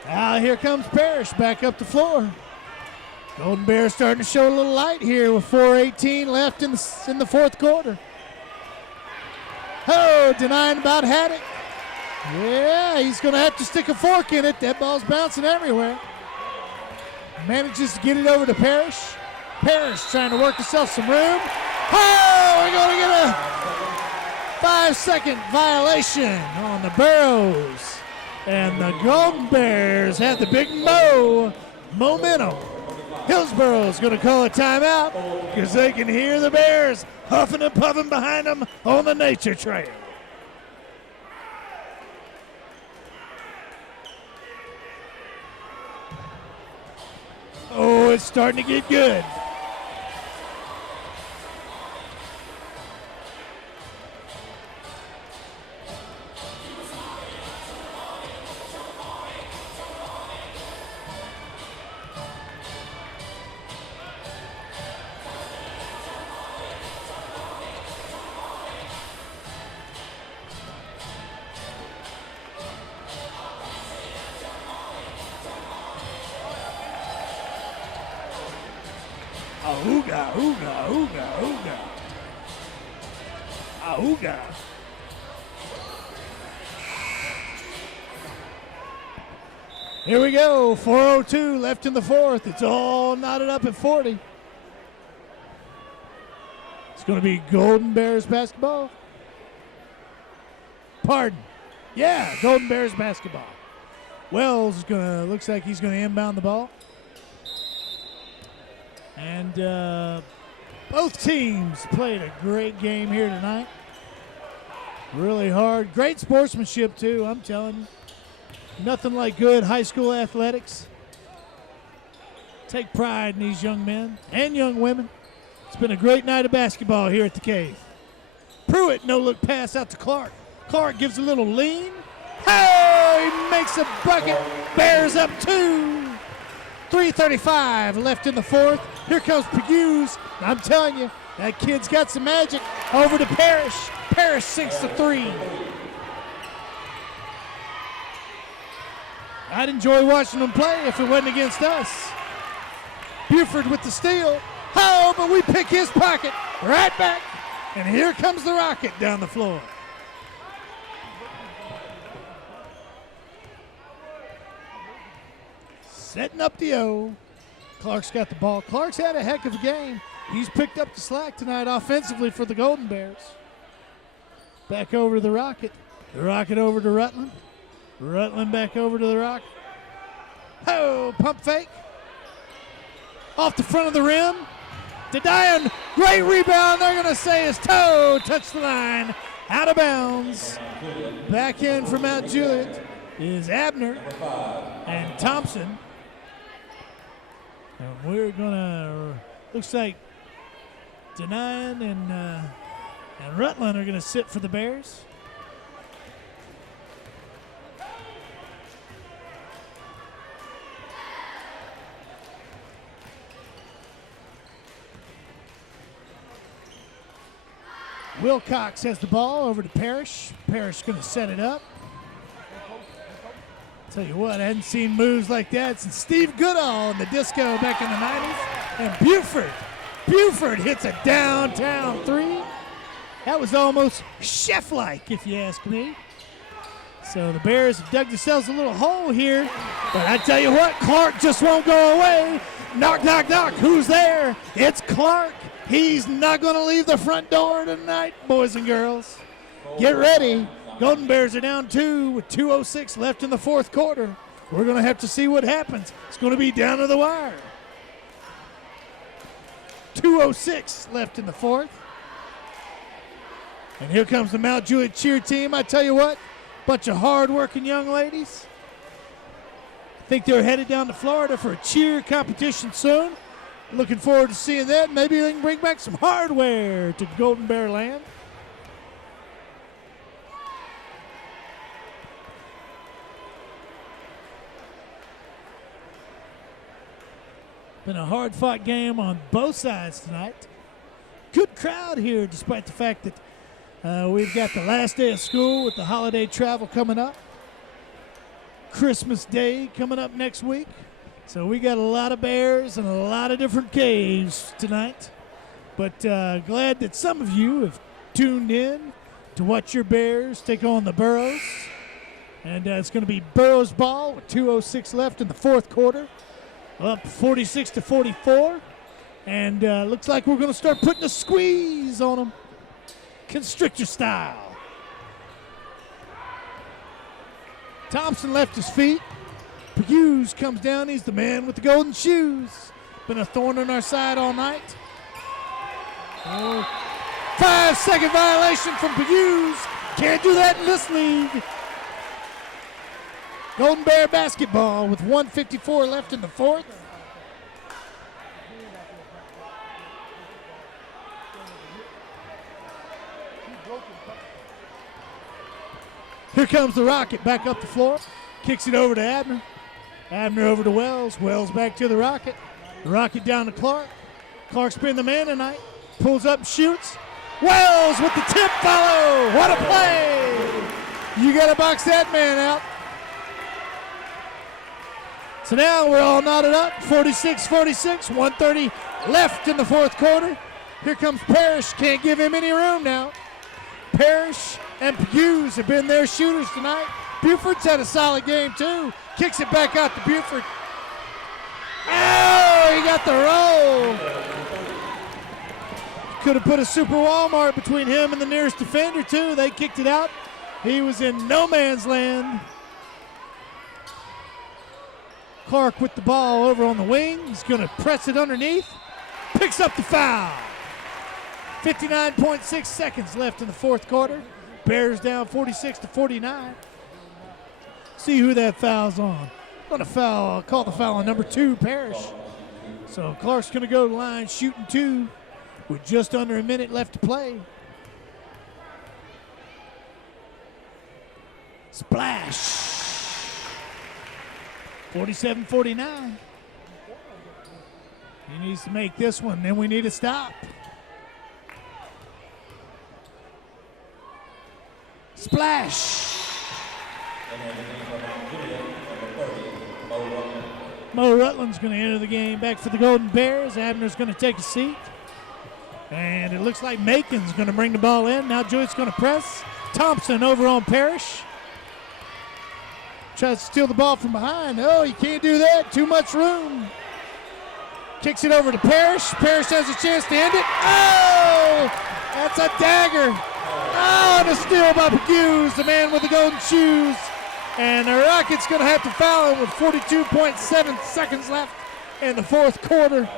Now here comes Parrish back up the floor. Golden Bears starting to show a little light here with 4:18 left in the fourth quarter. Oh, denying about had it. Yeah, he's going to have to stick a fork in it. That ball's bouncing everywhere. Manages to get it over to Parrish. Parrish trying to work himself some room. Oh, we're going to get a 5-second violation on the Burrows. And the Golden Bears have the big momentum. Hillsboro's going to call a timeout because they can hear the Bears huffing and puffing behind them on the nature trail. Oh, it's starting to get good. Ooga, ooga, ooga, ooga. Ooga. Here we go, 4:02 left in the fourth. It's all knotted up at 40. It's going to be Golden Bears basketball. Pardon. Yeah, Golden Bears basketball. Wells is looks like he's going to inbound the ball. And both teams played a great game here tonight. Really hard. Great sportsmanship, too, I'm telling you. Nothing like good high school athletics. Take pride in these young men and young women. It's been a great night of basketball here at the Cave. Pruitt, no-look pass out to Clark. Clark gives a little lean. Hey, he makes a bucket. Bears up 2. 3:35 left in the fourth. Here comes Pegues. I'm telling you, that kid's got some magic. Over to Parrish. Parrish sinks the 3. I'd enjoy watching them play if it wasn't against us. Buford with the steal. Oh, but we pick his pocket right back. And here comes the Rocket down the floor. Setting up the O. Clark's got the ball. Clark's had a heck of a game. He's picked up the slack tonight offensively for the Golden Bears. Back over to the Rocket. The Rocket over to Rutland. Rutland back over to the Rocket. Oh, pump fake. Off the front of the rim. Dion, great rebound. They're going to say his toe touched the line. Out of bounds. Back in for Mount Juliet is Abner and Thompson. And we're gonna, looks like Denine and Rutland are gonna sit for the Bears. Wilcox has the ball over to Parrish. Parrish going to set it up. Tell you what, I hadn't seen moves like that since Steve Goodall in the disco back in the 90s. And Buford hits a downtown three. That was almost chef-like, if you ask me. So the Bears have dug themselves a little hole here. But I tell you what, Clark just won't go away. Knock, knock, knock. Who's there? It's Clark. He's not going to leave the front door tonight, boys and girls. Get ready. Golden Bears are down 2 with 2:06 left in the fourth quarter. We're going to have to see what happens. It's going to be down to the wire. 2:06 left in the fourth. And here comes the Mount Juliet cheer team. I tell you what, bunch of hard-working young ladies. I think they're headed down to Florida for a cheer competition soon. Looking forward to seeing that. Maybe they can bring back some hardware to Golden Bear Land. Been a hard-fought game on both sides tonight. Good crowd here, despite the fact that we've got the last day of school with the holiday travel coming up. Christmas Day coming up next week. So we got a lot of Bears and a lot of different caves tonight. But glad that some of you have tuned in to watch your Bears take on the Burros. And it's going to be Burros ball with 2:06 left in the fourth quarter. Up 46-44. And looks like we're going to start putting a squeeze on them. Constrictor style. Thompson left his feet. Hughes comes down. He's the man with the golden shoes. Been a thorn on our side all night. 5-second violation from Hughes. Can't do that in this league. Golden Bear basketball with 1:54 left in the fourth. Here comes the Rocket back up the floor. Kicks it over to Abner. Abner over to Wells. Wells back to the Rocket. The Rocket down to Clark. Clark's been the man tonight. Pulls up, shoots. Wells with the tip follow. What a play. You got to box that man out. So now we're all knotted up. 46-46. 1:30 left in the fourth quarter. Here comes Parrish. Can't give him any room now. Parrish and Hughes have been their shooters tonight. Buford's had a solid game, too. Kicks it back out to Buford. Oh, he got the roll. Could have put a Super Walmart between him and the nearest defender, too. They kicked it out. He was in no man's land. Clark with the ball over on the wing. He's going to press it underneath. Picks up the foul. 59.6 seconds left in the fourth quarter. Bears down 46-49. See who that foul's on. Going to call the foul on number 2, Parrish. So Clark's going to go to the line shooting 2 with just under a minute left to play. Splash. 47-49. He needs to make this one, then we need a stop. Splash. Mo Rutland's going to enter the game back for the Golden Bears. Abner's going to take a seat. And it looks like Macon's going to bring the ball in. Now Joyce's going to press. Thompson over on Parrish. Tries to steal the ball from behind. Oh, you can't do that. Too much room. Kicks it over to Parrish. Parrish has a chance to end it. Oh, that's a dagger. Oh, and a steal by Hughes, the man with the golden shoes. And the Rockets going to have to foul him with 42.7 seconds left in the fourth quarter.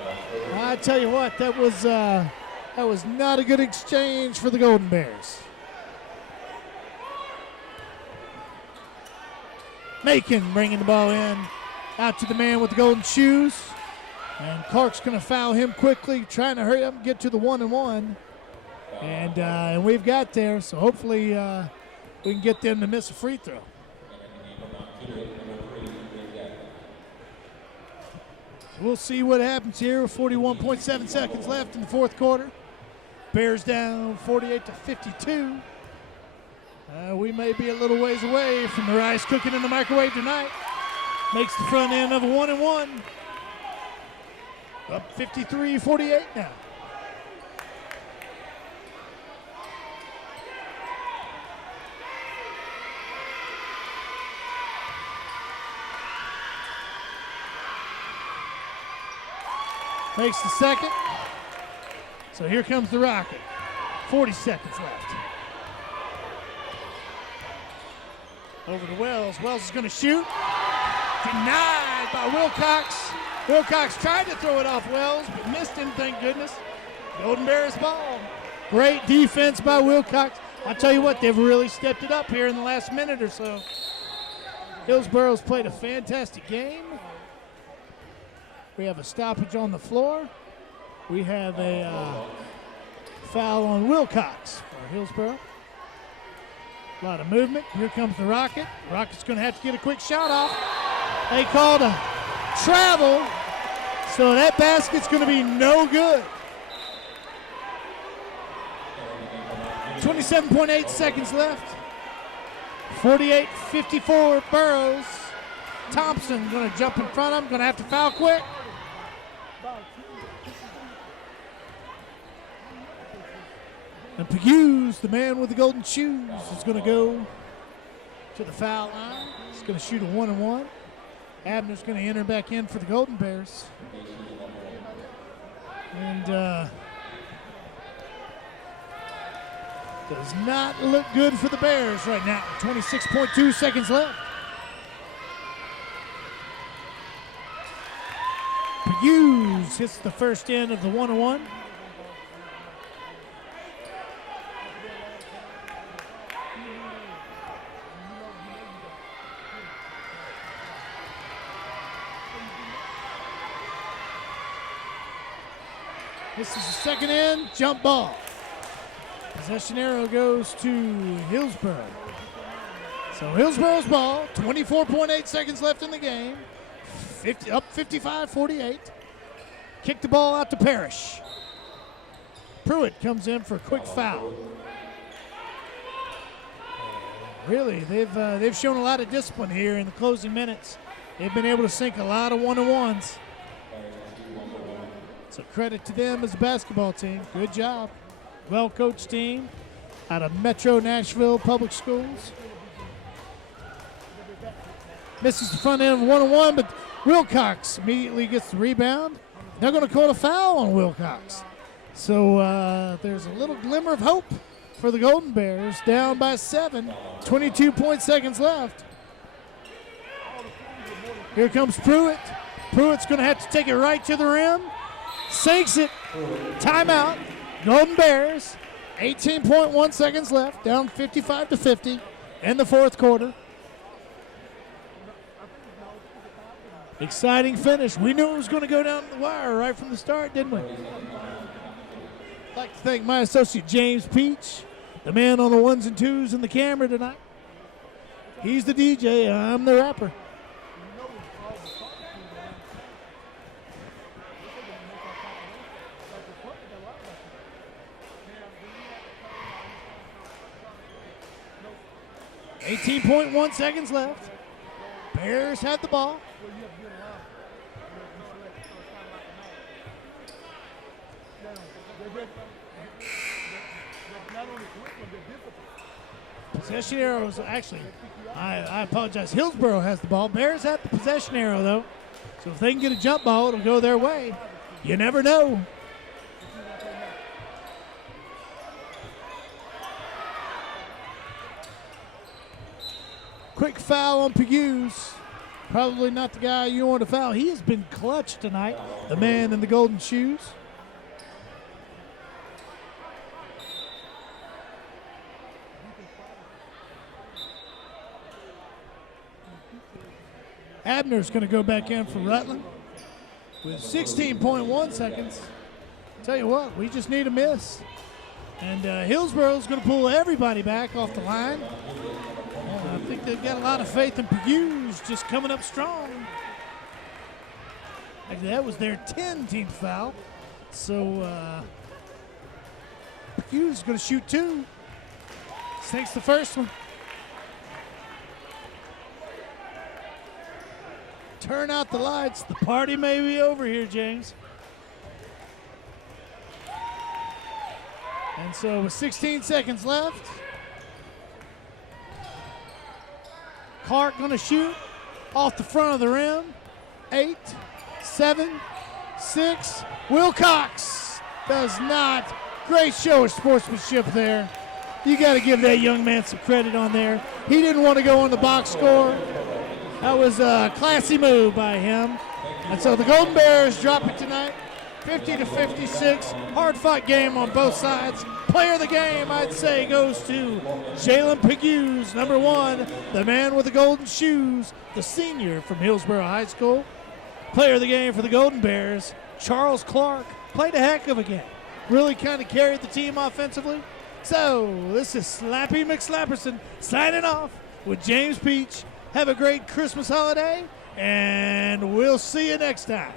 I tell you what, that was not a good exchange for the Golden Bears. Macon bringing the ball in. Out to the man with the golden shoes. And Clark's going to foul him quickly, trying to hurry up and get to the 1-and-1. And we've got there, so hopefully we can get them to miss a free throw. So we'll see what happens here with 41.7 seconds left in the fourth quarter. Bears down 48-52. We may be a little ways away from the rice cooking in the microwave tonight. Makes the front end of a 1-and-1. Up 53-48 now. Makes the second. So here comes the Rocket. 40 seconds left. Over to Wells. Wells is going to shoot. Denied by Wilcox. Wilcox tried to throw it off Wells, but missed him, thank goodness. Golden Bears ball. Great defense by Wilcox. I'll tell you what, they've really stepped it up here in the last minute or so. Hillsboro's played a fantastic game. We have a stoppage on the floor. We have a foul on Wilcox for Hillsboro. A lot of movement. Here comes the Rocket. Rocket's going to have to get a quick shot off. They called a travel, so that basket's going to be no good. 27.8 seconds left. 48-54 Burrows. Thompson going to jump in front of him. Going to have to foul quick. And Pughes, the man with the golden shoes, is going to go to the foul line. He's going to shoot a 1-and-1. Abner's going to enter back in for the Golden Bears. And does not look good for the Bears right now. 26.2 seconds left. Pughes hits the first end of the 1-and-1. This is the second end, jump ball. Possession arrow goes to Hillsboro. So Hillsboro's ball, 24.8 seconds left in the game. Up 55-48. Kick the ball out to Parrish. Pruitt comes in for a quick foul. Really, they've shown a lot of discipline here in the closing minutes. They've been able to sink a lot of 1-and-1s. So credit to them as a basketball team. Good job. Well-coached team out of Metro Nashville Public Schools. Misses the front end of 1-and-1, but Wilcox immediately gets the rebound. They're going to call a foul on Wilcox. So there's a little glimmer of hope for the Golden Bears, down by 7. 22 seconds left. Here comes Pruitt. Pruitt's going to have to take it right to the rim. Sinks it. Timeout. Golden Bears. 18.1 seconds left. Down 55-50 in the fourth quarter. Exciting finish. We knew it was going to go down the wire right from the start, didn't we? I'd like to thank my associate James Peach, the man on the ones and twos and the camera tonight. He's the DJ. I'm the rapper. .1 seconds left. Bears have the ball. Possession arrows, actually, I apologize. Hillsboro has the ball. Bears have the possession arrow, though. So if they can get a jump ball, it'll go their way. You never know. Quick foul on Pughes. Probably not the guy you want to foul. He has been clutch tonight, the man in the golden shoes. Abner's going to go back in for Rutland. with 16.1 seconds. Tell you what, we just need a miss. And Hillsboro's going to pull everybody back off the line. I think they've got a lot of faith in Pegues just coming up strong. Actually, that was their 10th foul. So Pegues is going to shoot 2. Sinks the first one. Turn out the lights. The party may be over here, James. And so with 16 seconds left, Clark going to shoot off the front of the rim. 8, 7, 6. Wilcox does not. Great show of sportsmanship there. You got to give that young man some credit on there. He didn't want to go on the box score. That was a classy move by him. And so the Golden Bears drop it tonight, 50-56. Hard-fought game on both sides. Player of the game, I'd say, goes to Jalen Pegues, number 1, the man with the golden shoes, the senior from Hillsboro High School. Player of the game for the Golden Bears, Charles Clark, played a heck of a game. Really kind of carried the team offensively. So this is Slappy McSlapperson signing off with James Peach. Have a great Christmas holiday, and we'll see you next time.